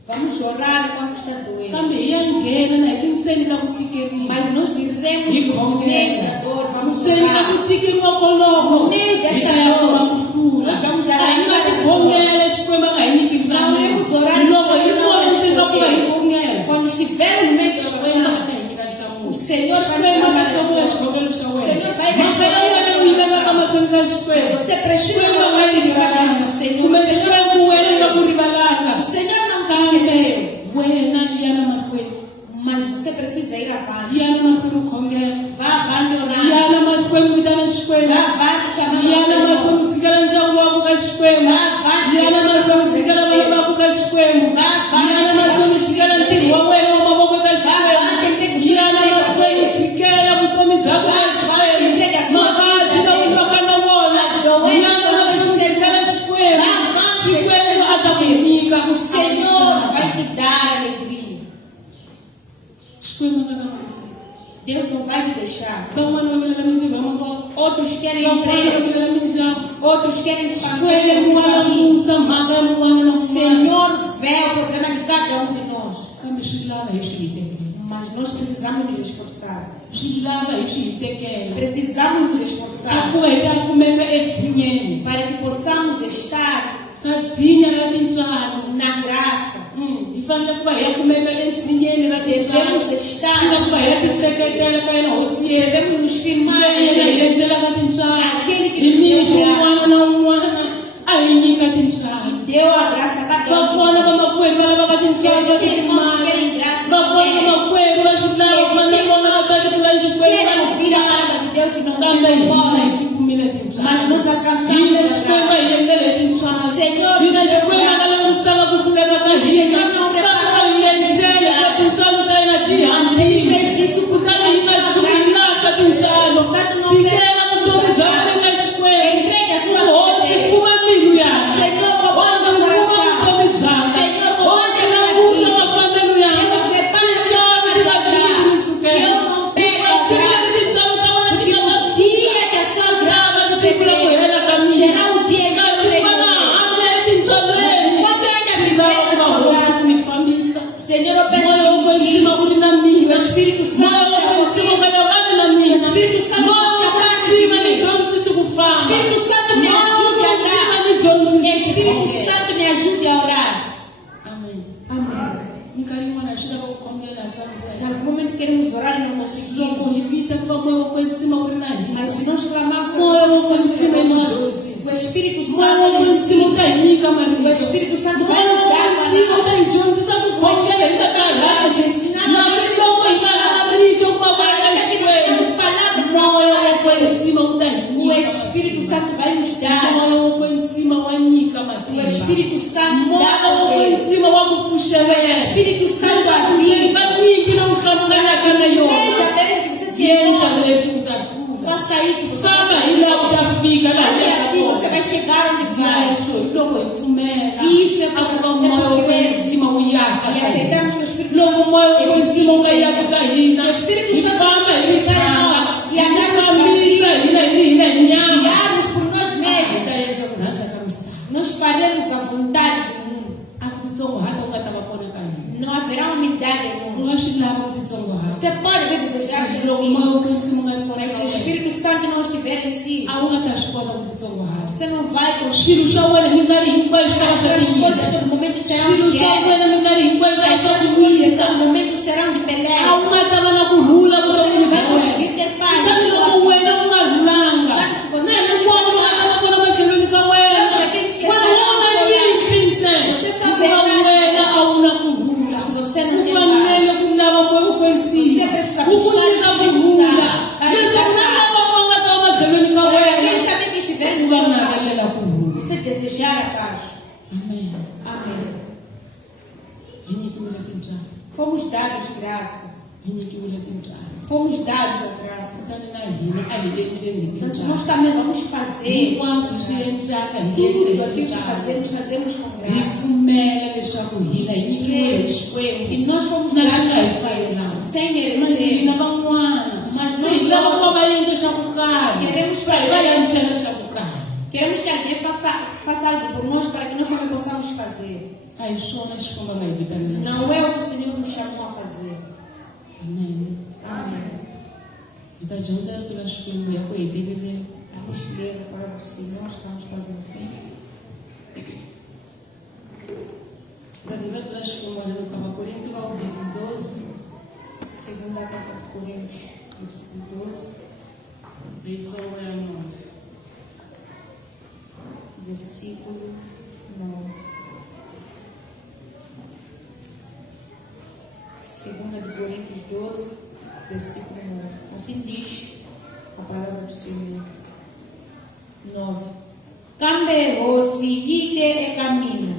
vamos orar quando está doendo. kambe hi ya nghena na hi ku ndzeni ka ku tikeriwa. Mas nós iremos Hi no meio khongela da dor, vamos ndzeni ka ku orar. tikeriwa koloko No meio dessa hi ta ya kuma dor, ku hlula. nós vamos A hi avançar nga em ku khongela Xikwembu a nga hi nyiki Não iremos orar loko hi no vona swi nga ku va hi Senhor. khongela. Quando estiver no meio da Xikwembu a oração, ta hi nyika nhlamulo. o Senhor vai Xikwembu a nos ta dar hlawula a xikhongelo xa O Senhor vai wena. Mhaka ya responder wena a yi yimela ka oração. mahlweni ka Xikwembu. Você precisa Xikwembu a nga yi rivalanga. do Senhor. Kumbe O Senhor Xikwembu não wena nga ku esqueceu. rivalanga. O Senhor não te Kambe esqueceu. wena yana mahlweni. Mas você precisa ir avante. Yana mahlweni u khongela. Vá avante orar. Yana mahlweni u vitana Xikwembu. Vá avante chamando o Yana mahlweni Senhor. u tshikela ndyangu wako ka Xikwembu. Vá avante Yana mahlweni u tshikela vana vako ka Xikwembu. Vá avante Yana mahlweni u tshikela ntirho wa wena wa mavoko ka avante, entregue Xikwembu. o seu Yana emprego a mahlweni u Deus. tshikela vutomi byako Vá ka avante, entregue a Xikwembu. sua Mavabyi vida a lawa u Deus. lwaka na wona. As doenças Yana nós mahlweni u temos tshikela Vá Xikwembu. avante, Xikwembu a ta ku Deus. nyika ku O Senhor vai te dar alegria. Xikwembu a nga ta ku yisa. Deus não vai te deixar. Van'wana va vilela mintirho ya mavoko. Outros querem Van'wana va emprego. vilela mindyangu. Outros querem Xikwembu família. wa langusa mhaka ya mun'wana na O un'wana. Senhor vê o problema de cada um de nós. Kambe swi lava hi swi hi tekela. Mas nós precisamos nos esforçar. Swi lava hi swi hi tekela. Precisamos nos A esforçar ku heta kumeka etshinyeni para que possamos estar ka tshinya ra tintswalo. na graça. Hi fanele ku va hi ya kumeka etshinyeni ra tintswalo. Devemos Tika estar, ku va hi ya tiseketela ka yena hosi yesu. devemos nos firmar em Yena hi Deus. endlelaka tintswalo. Aquele que Hi nos deu mixo graça. un'wana na un'wana a hi nyika tintswalo. Deu a graça a cada um de Vakona nós. vamakwerhu va lavaka tintswalo ta Existem irmãos que timali. querem graça Vakona e vamakwerhu va swi lava Existem fanele vona va ta tlula querem ouvir a palavra de Deus e não kambe têm hina hi como. tikumile tintswalo. Mas nós alcançamos Hina a Xikwembu graça. hi endlele tintswalo. Senhor, Hina Deus, Xikwembu a nga graça. langusanga ku hluleka ka O hina. Senhor não Kambe preparou a hi endlele ka tintswalo ta hina ti Mas Ele fez isso por kutani hi nga causa da hlulaka tintswalo. Portanto, não Tshikela vutomi bya graça. wena ka Xikwembu. Entregue a sua Hosi vida. kuma mbilu yakhe. Senhor, comanda Hosi o kuma coração. vutomi byakhe. Senhor, comanda Hosi a minha langusa vida. mafambelo yakhe. Deus prepara a minha Tintswalo ti nga tshiki ti ni sukela. Eu não perco a graça. Tintswalo ta vona ti nga na Dia que a sua graça se perder, será o dia que eu terei que morrer. Enquanto eu ainda viver na sua graça, Senhor, eu peço que o Espírito Santo o Espírito Santo Espírito Santo me ajude a orar. Espírito Santo me ajude a orar. Amém. Amém. Minkarhi yin'wana swi lava ku khongela ha tsarisela. Em algum momento queremos orar e não Loko conseguimos. hi vita ku va moya wo kwetsima wu ri na Mas hina. se nós clamarmos Moya wo por kwetsima nós, emadyondzisa. o Espírito Moya Santo wo ele kwetsima wu ensina. ta hi nyika marito. O Espírito Santo vai Moya nos wo dar kwetsima wu ta palavras. hi dyondzisa ku khongela hi Vai nos ensinar a Nkarhi ser lowu hi nga na marito ku va vuya ka Ainda que não Xikwembu. temos palavras para Moya wo falar a Deus, kwetsima wu ta hi o nyika. Espírito Santo vai nos dar. Moya wo kwetsima wa nyika O matimba. Espírito Santo Moya dá wo poder. kwetsima wa ku O pfuxelela. Espírito Santo Kuseni aviva. ka nyimpi lowu hlanganaka na Desde yona. a vez que você se Yenza encontra, leswi u ta hlula. faça isso. Você Famba hi laha u ta fika laha E u yaka assim você kona. vai chegar onde vai. Naswo hi loko hi pfumela Isso é a ku va moya wo kwetsima wu yaka E ka hina. aceitamos que o Espírito Loko moya wo Ele kwetsima wu nga vive. yaki ka hina Se o Espírito hi Santo famba hi ficar em ritanga nós e hi andarmos fambisa vazios, hina hi nyama guiarmos por nós hi mesmos, ta endla ku rhandza ka misava nós faremos a vontade do mundo. a ku titsongohata ku nga ta va kona ka hina Não haverá umidade em u nós. nga swi lava ku titsongohata Você pode até desejar ser loko humilde, moya wo kwetsima wu nga ri kona mas ka se o wena Espírito Santo não estiver em si, a wu nga ta swi kota ku titsongohata você não vai conseguir. swilo swa wena minkarhi hinkwayo swi ta va As swa suas ku coisas a yisa todo momento serão swilo de swa guerra. wena minkarhi hinkwayo ta As swa suas ku coisas a wisa todo momento serão de a peleia. wu nga ta va na kurhula Você não vai vuton'wini bya conseguir wena ter paz. kutani loko para buscar ukunika para kurhula leswaku na lava va nga ta va matlhelweni ka para wena aqueles também que estiverem no va seu lado, navelela kurhula. você desejar a paz. Amen. Amém. Hi nyikiwile tintswalo, Fomos dados graça. hi nyikiwile tintswalo. Fomos dados a graça. Kutani na hina a hi endleni hi Então nós tintswalo. também vamos fazer Hinkwaswo swi endlaka hi tudo endle hi aquilo que tintswalo. fazemos com Hi graça. pfumela leswaku hina hi nyikiwile Cremos xikwembu que nós fomos na dados swi nga hi a fanelanga. sem Mas hina merecer. van'wana Mas se nós hi lava ku va outros va endle xa ku karhi queremos va hi va fazer. endlela xa ku karhi. Queremos que alguém faça algo por nós para que nós também possamos fazer. A hi swona xikomba va hi vitanela. Não é o que o Senhor nos chamou a fazer. Amen. Amém. Hi ta dyondza rito ra xikwembu ya ku heteleleni. Vamos ler a palavra do Senhor, estamos quase no fim. Hi ta dyondza rito ra xikwembu ra le ka Vakorinti va vubindzi 12 Segunda carta de Coríntios, versículo 12, leyitsongo ya 9. versículo 9. Segunda de Coríntios 12, versículo 9. Assim diz a palavra do Senhor. 9. Kambe hosi yite e kamina,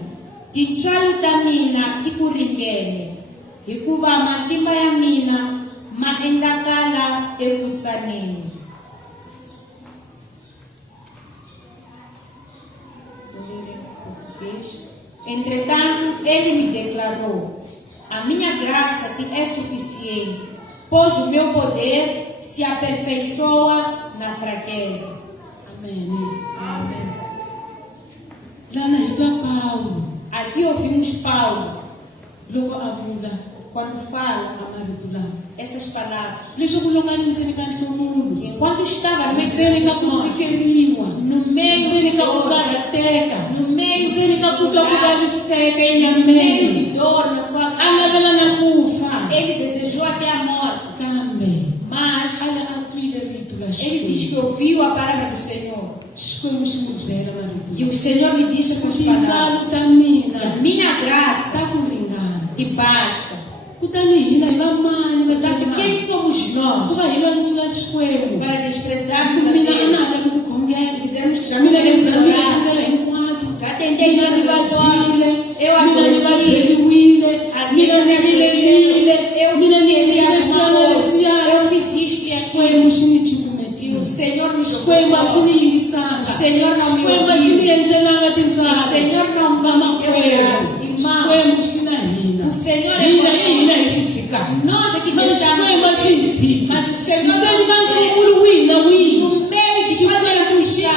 tintswalo ta mina ti ku ringene, hikuva matimba ya mina ma endlakala eku tsaneni. Entretanto, ele me declarou: a minha graça te é suficiente, pois o meu poder se aperfeiçoa na fraqueza. Amen. Amém. Lana hi twa Paulo Aqui ouvimos Paulo loko a vula quando fala a marito lawa essas palavras. leswaku loko a ri ndzeni ka nhlomulo, Que enquanto estava no meio ndzeni ka das ku pessoas, tikeriwa, no meio ndzeni de ka ku dor, karhateka, no meio ndzeni ka ku twa ku vaviseka no meio enyameni, de dor na sua a carne, navela na ku fa, ele desejou até a morte. kambe Mas a la a twile rito la ele diz xikwembu. que ouviu a palavra do Senhor. Xikwembu xi n'wi byela marito E o Senhor lhe disse essas palavras: tintswalo ta mina a minha graça ta ku ringana. te basta. Kutani hina hi va mani Portanto, quem vatswari somos ku nós va hi landzula xikwembu para desprezarmos a mina a Deus? na ha lavi ku khongela Dizemos que já mina ni podemos zami orar, tindlela hinkwato já tentei mina ni todas as vabyile formas, eu mina ni adoeci, vabyeliwile alguém mina me ni vileyile eu mina ni queria endlile swiyana amor, leswiyana eu fiz isto e xikwembu aquilo, xi ni e o cukumetile Senhor me xikwembu a xi ni jogou. yingisanga O Senhor não me xikwembu a xi ni ouviu. endlelanga O tintswalo Senhor não me deu graça. Irmãos, xikwembu xi na hina o Senhor é hina hi hina hi conosco. xi tshikaka Nós é que mas deixamos. xikwembu a xi hi tshiki Mas o Senhor ndzeni ka não deixa. nkulunkulu wihi na wihi No meio de qualquer angústia,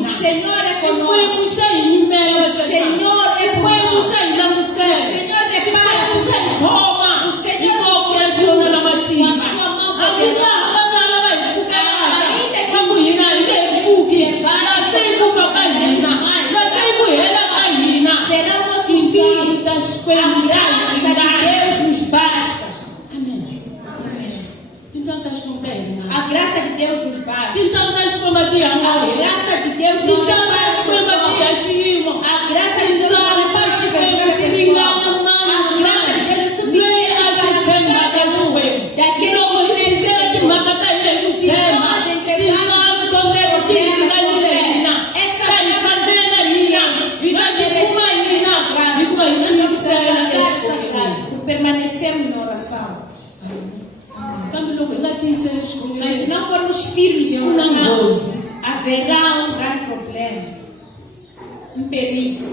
o Senhor é xikwembu conosco. xa hi yimela O Senhor é por xikwembu nós. xa hi langutisela O Senhor depara xikwembu por xa hi nós. khoma O Senhor hi koko ya nos xona na segura matimba com a sua mão hambi poderosa. laha va tala va hi pfukelaka Ainda que va ku hina hi nge hi pfuki vai nase hi ku fa ka hina nase hi ku hela ka hina Será o nosso tintswalo fim. ta A xikwembu ta graça de hingana Deus nos basta. amen tintswalo ta xikwembu ta hingana A graça de Deus nos basta. tintswalo ta xikwembu ti A hangana graça de Deus não é tintswalo ta para as xikwembu ti ya pessoas. xiyimo A graça de Deus não é para qualquer pessoa. A graça de Deus é suficiente para cada um. Daquele que crê no Senhor. Se nós entregarmos o poder com fé, essa graça é suficiente. Nós merecemos essa graça. Nós vamos alcançar essa graça por permanecermos na oração. kambe loko hi nga tiyiseli Mas se xikhongelo não formos firmes em oração, haverá um grande problema. Um perigo.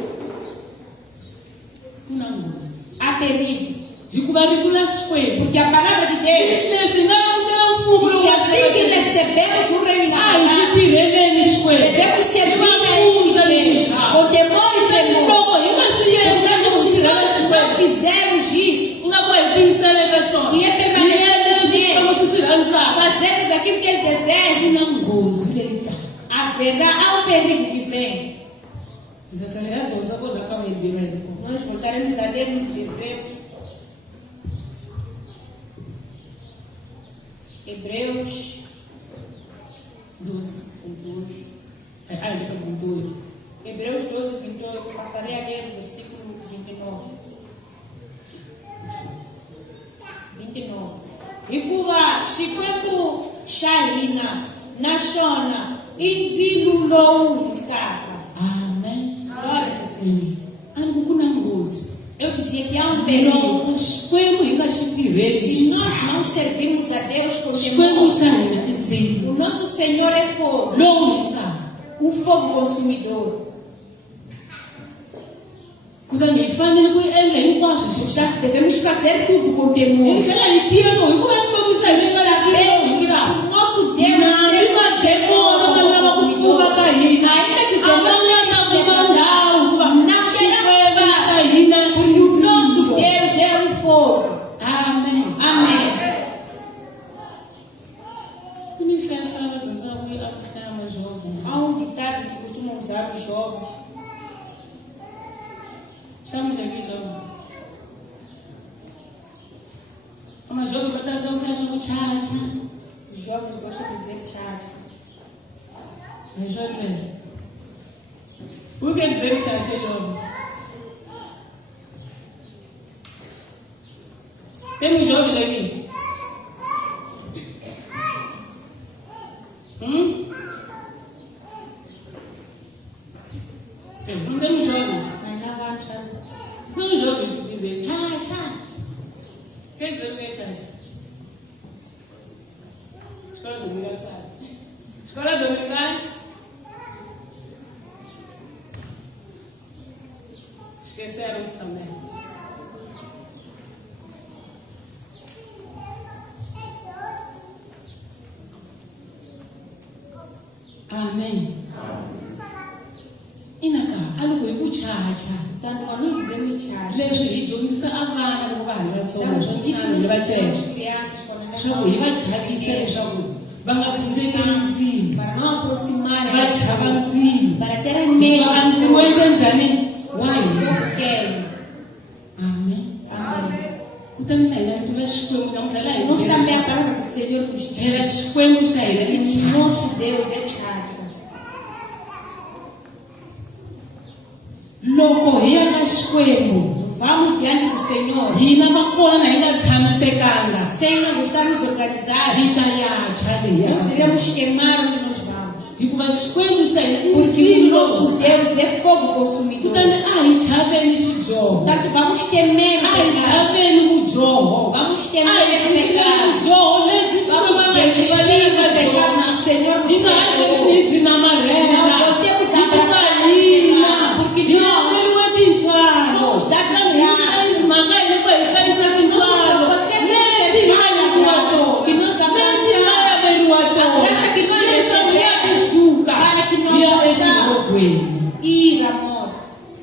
ku na nghozi Há perigo. hikuva rito la xikwembu Porque a palavra de Deus leswi nga amukela mfumo diz que assim que recebemos o reino da a hi xi palavra, tirheleni xikwembu devemos servir a Vamos este Deus deixar. com temor e tremor. loko hi nga swi endli Porque ku se tirhela nós não xikwembu fizermos isso, nga ku hi tiyisela eka xona Que é permanecer hi endla leswi nele. xikwembu xi swi rhandzaka fazermos aquilo que Ele xi deseja, na nghozi leyi taka há um perigo que vem. ndza tlhela ya dyondza ku rhaka vayibirele Nós voltaremos a ler nos Hebreus. Hebreus 12, 28. A hi le ka 28. Hebreus 12, 28, passarei a ler o versículo 29. 29. hikuva xikwembu xa hina naxona i ndzilo lowu hisaka. Amen. Glória a Deus. A ni ku na nghozi. Eu dizia que há um perigo. Loko Xikwembu hi nga xi tirheli Se nós não servirmos a Deus com Xikwembu temor, xa hina i ndzilo o nosso Senhor é fogo, lowu hisaka. o fogo consumidor. Kutani hi fanele ku endla hinkwaswo hi xichavo. Portanto, devemos fazer tudo com temor. Hi tlhela hi tiva ku hikuva Xikwembu xa hina Sabemos que o nosso Deus Mali é va demona va lava ku pfuka ka hina. Ainda que A va nga na ku va ndhawu hikuva não Xikwembu queremos xa hina i porque o nosso ndzilo. Deus é um fogo. Amen. Amém. Ku ni hlaya va zandza ku yi a ku hlaya majovha. Há um ditado que costumam usar os jovens. Chama de aqui, jovem. Uma jovem vai trazer um traje no tchatcha. Os jovens gostam de dizer tchau. É jovem. O que quer dizer tchatcha, jovem? Tem um jovem aqui? Não temos jovens. Mas não vai entrar. São jovens que dizem tchatcha. Quer dizer o que é tchatcha? Escola dominical, sabe? Escola dominical. Esqueceram isso também. Amém. Inaka, algo hi ku chacha. Portanto, quando nós dizemos tchau, Leswi hi dyondzisa a vana loko va ha ri vatsongo swo estamos chana hi va ensinando as cela. crianças quando nós Leswaku hi va chavisa leswaku va nga tshundzekeli ndzilo. para não aproximarem Va chava ndzilo. para terem medo Hikuva a ndzilo wu endla njhani? Wa Deus hisa. quer. Amen. Amém. Kutani na hina ntula Xikwembu namuntlha laha hi Nós também byela a palavra do Senhor nos byela diz Xikwembu xa hina i que o chacha. nosso Deus é tchau. Loko hi ya ka Xikwembu Vamos diante do Senhor hina va kona hi nga tshamisekanga sem nós estarmos organizados. hi ta yacha leyi. Nós iremos queimar onde nós vamos. Hikuva Xikwembu xa hina i Porque o ndzilo. nosso Deus é fogo consumidor. Kutani a hi chaveni xidyoho. Portanto, vamos temer o A hi pecado. chaveni vudyoho. Vamos A temer hi o pecado. vudyoho lebyi Vamos despir o pecado que o Senhor nos hi nga hatleli perdoou. hi byi namarhela. Não podemos Hikuva abraçar esse hina pecado, porque hi nós ameriwe tintswalo. fomos dados graça. Mhaka hi loko hi hlayisa tintswalo. Nosso propósito é Leti hi nga preservar a nyikiwa graça, tona. que nós Leti hi nga abraçamos. averiwa tona. A graça que nós Leswaku hi ya recebemos kusuka para que não hi ya possamos exihogweni. ir à morte.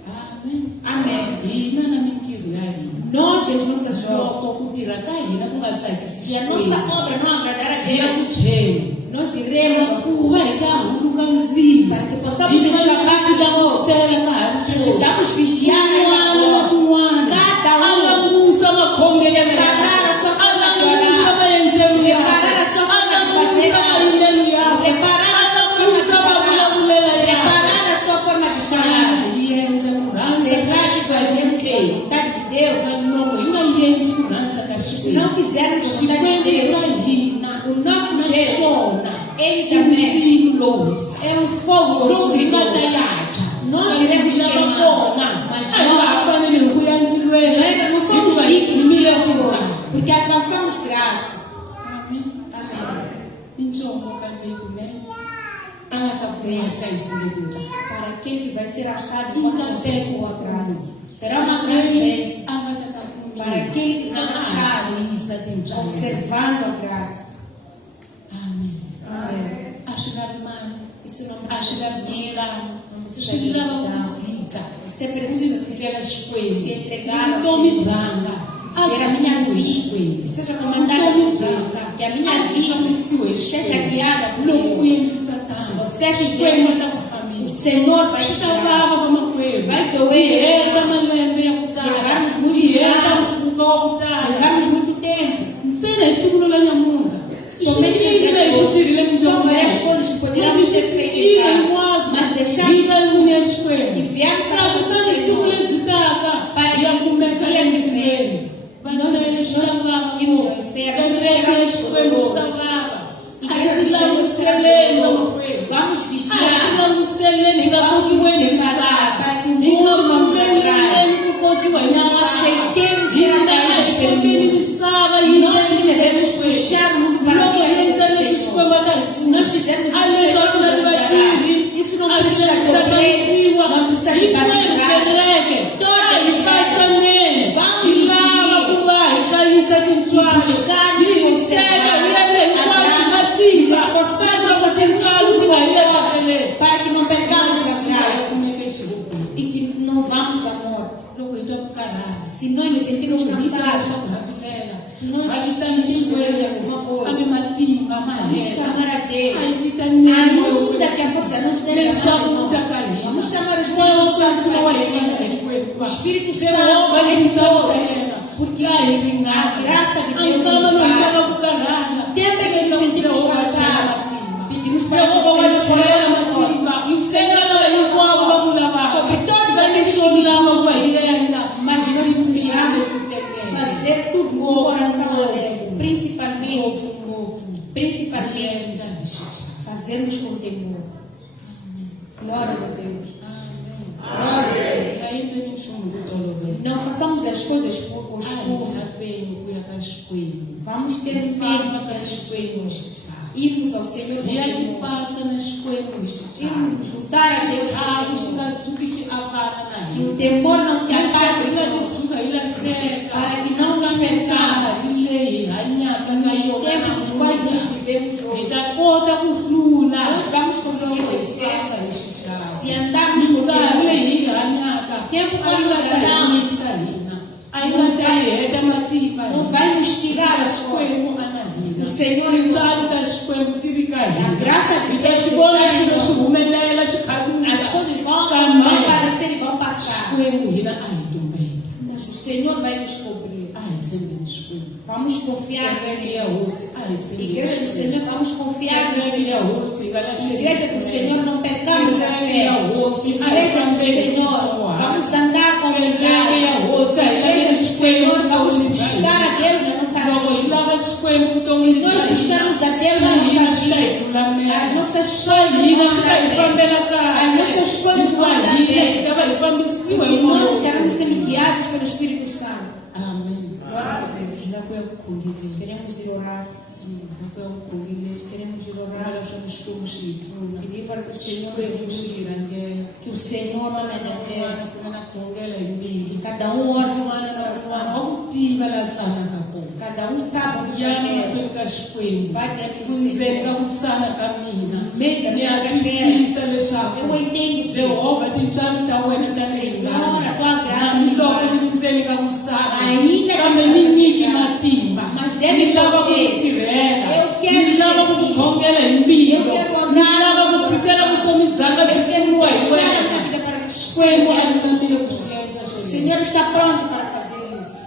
Amen. Amém. Hina na mintirho ya hina. Nós e as nossas obras. Loko ku tirha ka hina ku nga tsakisi Se a nossa obra não agradar a hi ya ku Deus, byela nós iremos ao ku fogo va hi ta huluka ndzilo para que possamos escapar do fogo. langutisela ka ha ri Precisamos vigiar kun'wana na na hora. kun'wana Cada a um langusa makhongelo ya preparar a sua a forma de langusa orar, maendlelo ya preparar a sua a forma de langusa fazer algo, maendlelo ya preparar a sua forma de langusa falar, mavulavulelo ya preparar a sua forma de falar. hi endla ku rhandza Será que fazemos a Xikwembu. vontade de Deus? Loko hi nga endli ku rhandza ka Se não fizermos a vontade de Xikwembu xa Deus, hina o nosso Deus, naswona Ele também ndzilo lowu hisa é um fogo lowu hi nga consumidor. ta yacha Nós iremos queimar, kona mas a hi nga ha nós fanele hi ku ya ndzilweni ainda não somos hikuva hi dignos de ir yimile ao ku fogo, njhani. porque alcançamos graça. Amen. Amém. I ncongo kambe kunene a nga ta kuma a hlayisile tinjhani Para aquele que vai ser achado quando conseguir a graça. Será uma grande bênção a nga ta ta para aquele que for achado yisa tinjhani. observando a graça. Amen. Amém. A swi lavi mali Isso não a swi precisa lavi de dinheiro, dinheiro não precisa swi de lava ku gratidão. dzika Você precisa se entregar ao vutomi Senhor. byanga Ser a minha vida, Xikwembu. que seja comandada por Deus, que a minha vida seja guiada por loko ku Deus. endlisa Se tano você fizer Xikwembu isso, xa ku o família Senhor vai swi ta guiar. vava vamakwerhu Vai doer. hi heta malembe ya ku Levamos tala muitos hi heta anos. mpfhuka wa ku tala Levamos muito tempo. ntsena hi siku ro la namuntlha Somente são várias coisas que poderíamos ter feito em casa, mas deixamos e viemos a casa do Senhor para que ya kumeka dia de emzilweni nós irmos ao inferno, isso será dizermos que o Ale Senhor nós nos na ajudará, batiri. isso não precisa de obreiro, não precisa de batizar. Toda a igreja. Vamos nos buscar nos conservar a graça, nos esforçarmos a fazermos tudo para que não percamos a graça e que não vamos à morte. Se nós nos sentimos cansados, se nós nos sentimos de alguma coisa, vamos chamar a Deus. Ainda que a força não esteja mais em nós, vamos chamar o Espírito Santo para que venha. O Espírito Santo é de todos, porque a graça de Deus nos basta. Sempre que nos sentimos cansados, pedimos para que o Senhor coloque nós. E o Senhor coloca sobre todos aqueles que vivemos ainda. Mas nós precisamos fazer tudo com o coração alegre, principalmente fazermos com temor. Glórias a Deus. Glórias a Deus. Não façamos as coisas por costume. Vamos ter medo das coisas. Irmos ao Senhor com temor. Irmos juntar a Deus. Que o temor não se aparte de nós. Para que não nos percamos. Nos tempos nos quais nós vivemos hoje. Nós vamos conseguir vencer se andarmos com temor. Tempo quando nós andamos não vai nos tirar as coisas. O Senhor a graça de Deus está em nós. As coisas vão aparecer e vão passar. Mas o Senhor vai nos cobrir. Vamos confiar no Senhor. Igreja do Senhor, vamos confiar no Senhor. Igreja do Senhor, não percamos a fé. Igreja do Senhor, vamos andar com verdade. Igreja do Senhor, vamos buscar a Deus na nossa vida. Se nós buscarmos a Deus na nossa vida, as nossas coisas vão andar bem. As nossas coisas vão andar bem. E nós estaremos sendo guiados pelo Espírito Santo. Amém. Glórias a Deus. Queremos ir orar. Queremos ir orar. Pedir para que o Senhor que o Senhor não que cada um ore no seu coração. Cada um sabe o que quer. Vai diante do Senhor. Meio da minha cabeça. Eu entendo, Senhor, a tua graça me dói. Ainda que mas deve poder. Eu quero servir. Eu quero orar. Eu quero deixar a minha vida para que o Senhor está pronto para fazer isso.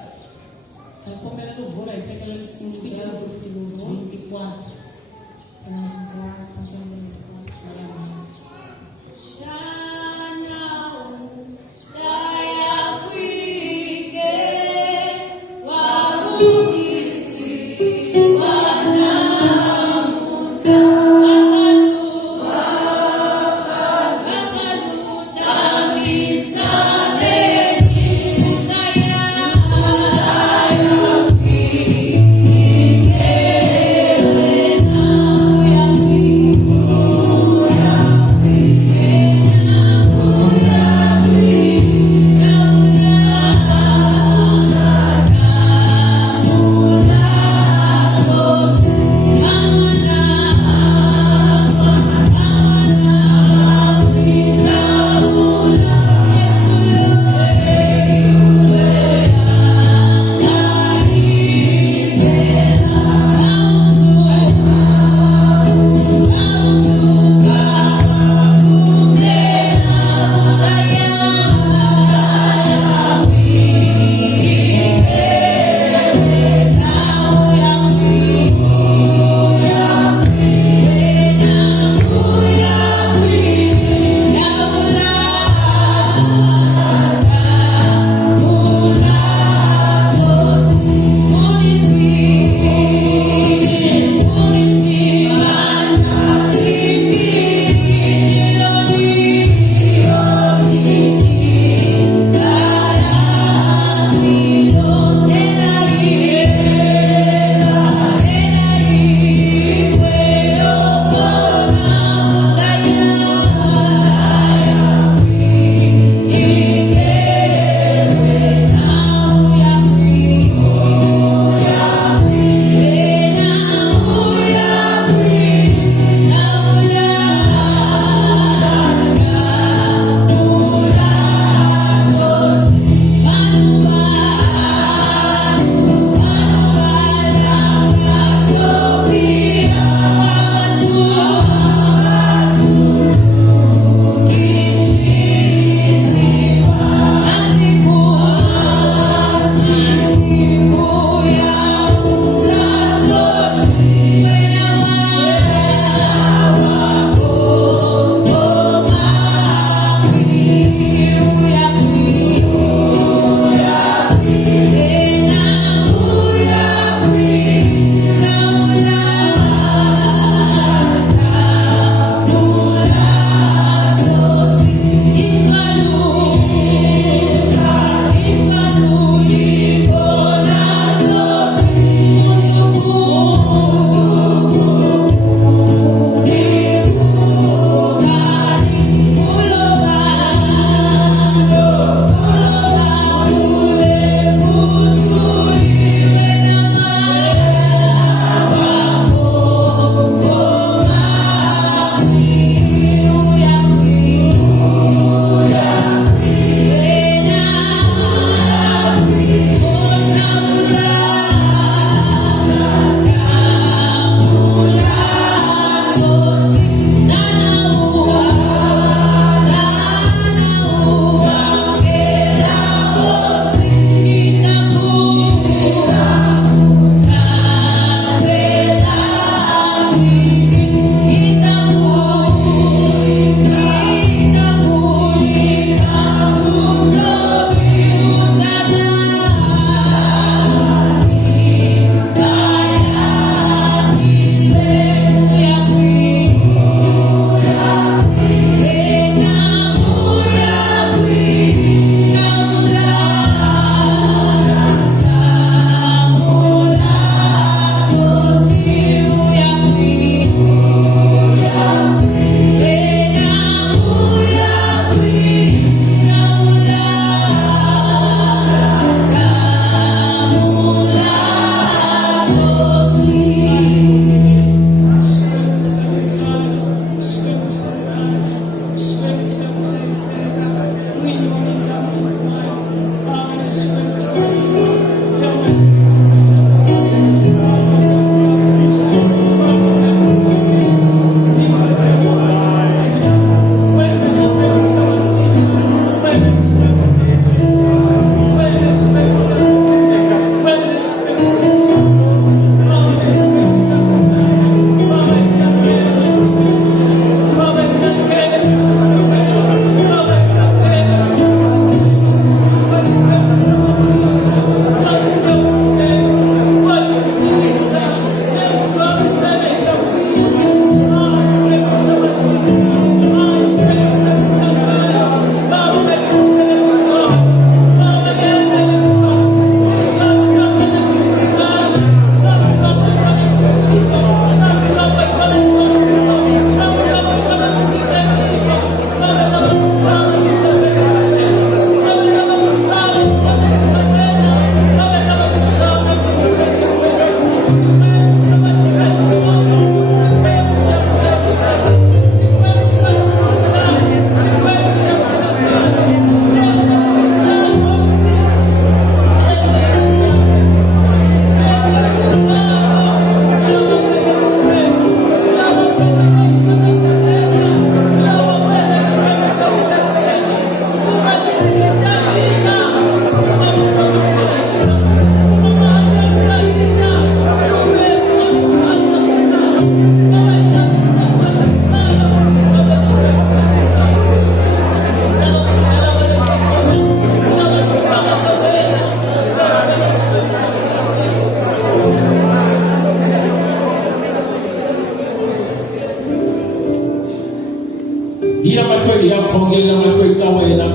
mahlweni ya khongela mahlweni ka wena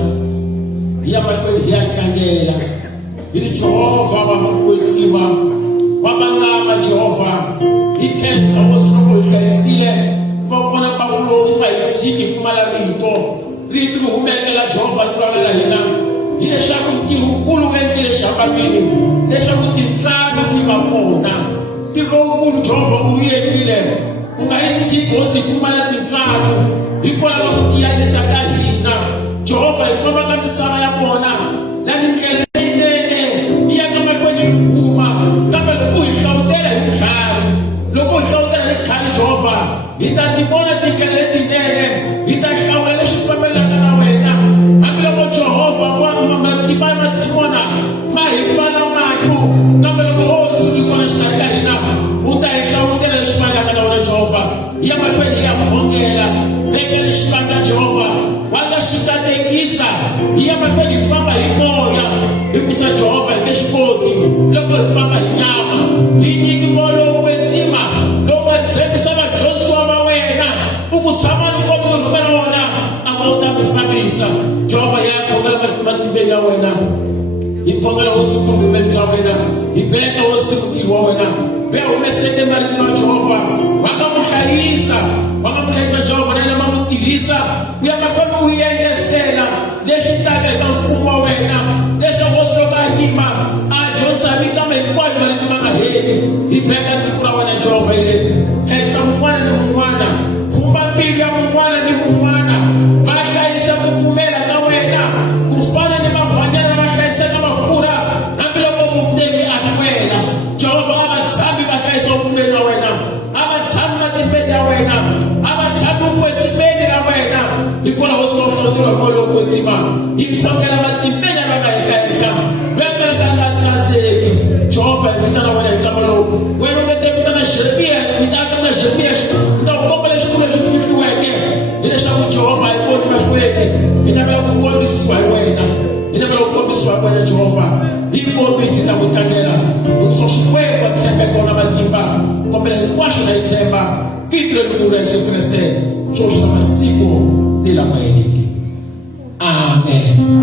ya mahlweni ya tlangela hi Jehova wa makwetsima wa mangama Jehova hi khensa wo soko hi hlayisile va kona Paulo i nga hi tshiki pfumala rito ri humekela Jehova ri vulavula hina hileswaku ntirhokulu wu endlile xabanini leswaku tintlanu ti va kona ntirho lowukulu Jehova u endlile u nga yi tshiki hosi pfumala tintlanu hikwalaho ku tiyarisa ka hina Jehova hi famba ka misava ya vona na ndlela leyinene yi ya ka mahlweni yi huma kambe loko hi hlawutela hi ntlhanu loko hi hlawutela hi ntlhanu Jehova hi ta ti vona tindlela letinene hi ta hlawula leswi fambelaka na wena hambiloko Jehova matimba matimona ma hi pfala mahlo kambe loko hosi ri kona xikarhi ka hina u ta hi hlawutela leswi fanelaka na wena Jehova hi ya mahlweni ya khongela veka lexi vanga Jehova wa nga xi katekisa hi ya mahlweni hi famba hi moya hikusa Jehova hi nge swi koti loko hi famba hi nyama hi nyiki moya lowu kwetsima lowu nga tshembisa vadyondzisiwa va wena u ku tshama ni komi ku rhumela wona a va u ta ku fambisa Jehova ya khongela matimbeni ya wena hi khongela hosi kurhumeni bya wena hi beka hosi mutirhi wa wena ve humeseke marito ya Jehova va nga mu hlayisa Jehova na yena ma mu tirhisa ku ya mahlweni u yengesela leswi taka eka mfumo wa wena leswi hosi loko a yima a dyondzisa mikama hinkwayo marito ma nga heli hi beka tiko ra wena Jehova hi le hlayisa mun'wana ni mun'wana khumba mbilu ya mun'wana ni mun'wana va hlayisa ku pfumela ka wena ku fana ni van'wanyana va hlayiseka mafurha hambiloko muvutemi a hlwela Jehova a va tshami va hlayisa vupfumeri wa wena a va tshami matimbeni ya wena a va tshami kwetsimeni ra wena hikwalaho hosi wa hlawuteriwa hi moya lowu kwetsima hi khongela matimbeni ya vaka hi hlayisa vekalaka nga tsandzeki Jehova hi vitana wena hi nkama lowu wena u ngete vitana Jeremiya vitana Jeremiya u ta ku komba leswi leswi fihliweke hileswaku Jehova hi koni mahlweni hi navela ku kombisiwa hi wena hi navela ku kombisiwa hi wena Jehova hi kombisi ta ku tlangela hikusa xikwembu wa tshembeka na matimba kombela hinkwaswo na yi tshemba vito lerikulu ra Yesu Kriste swoswi na masiku ni lama heleke amen.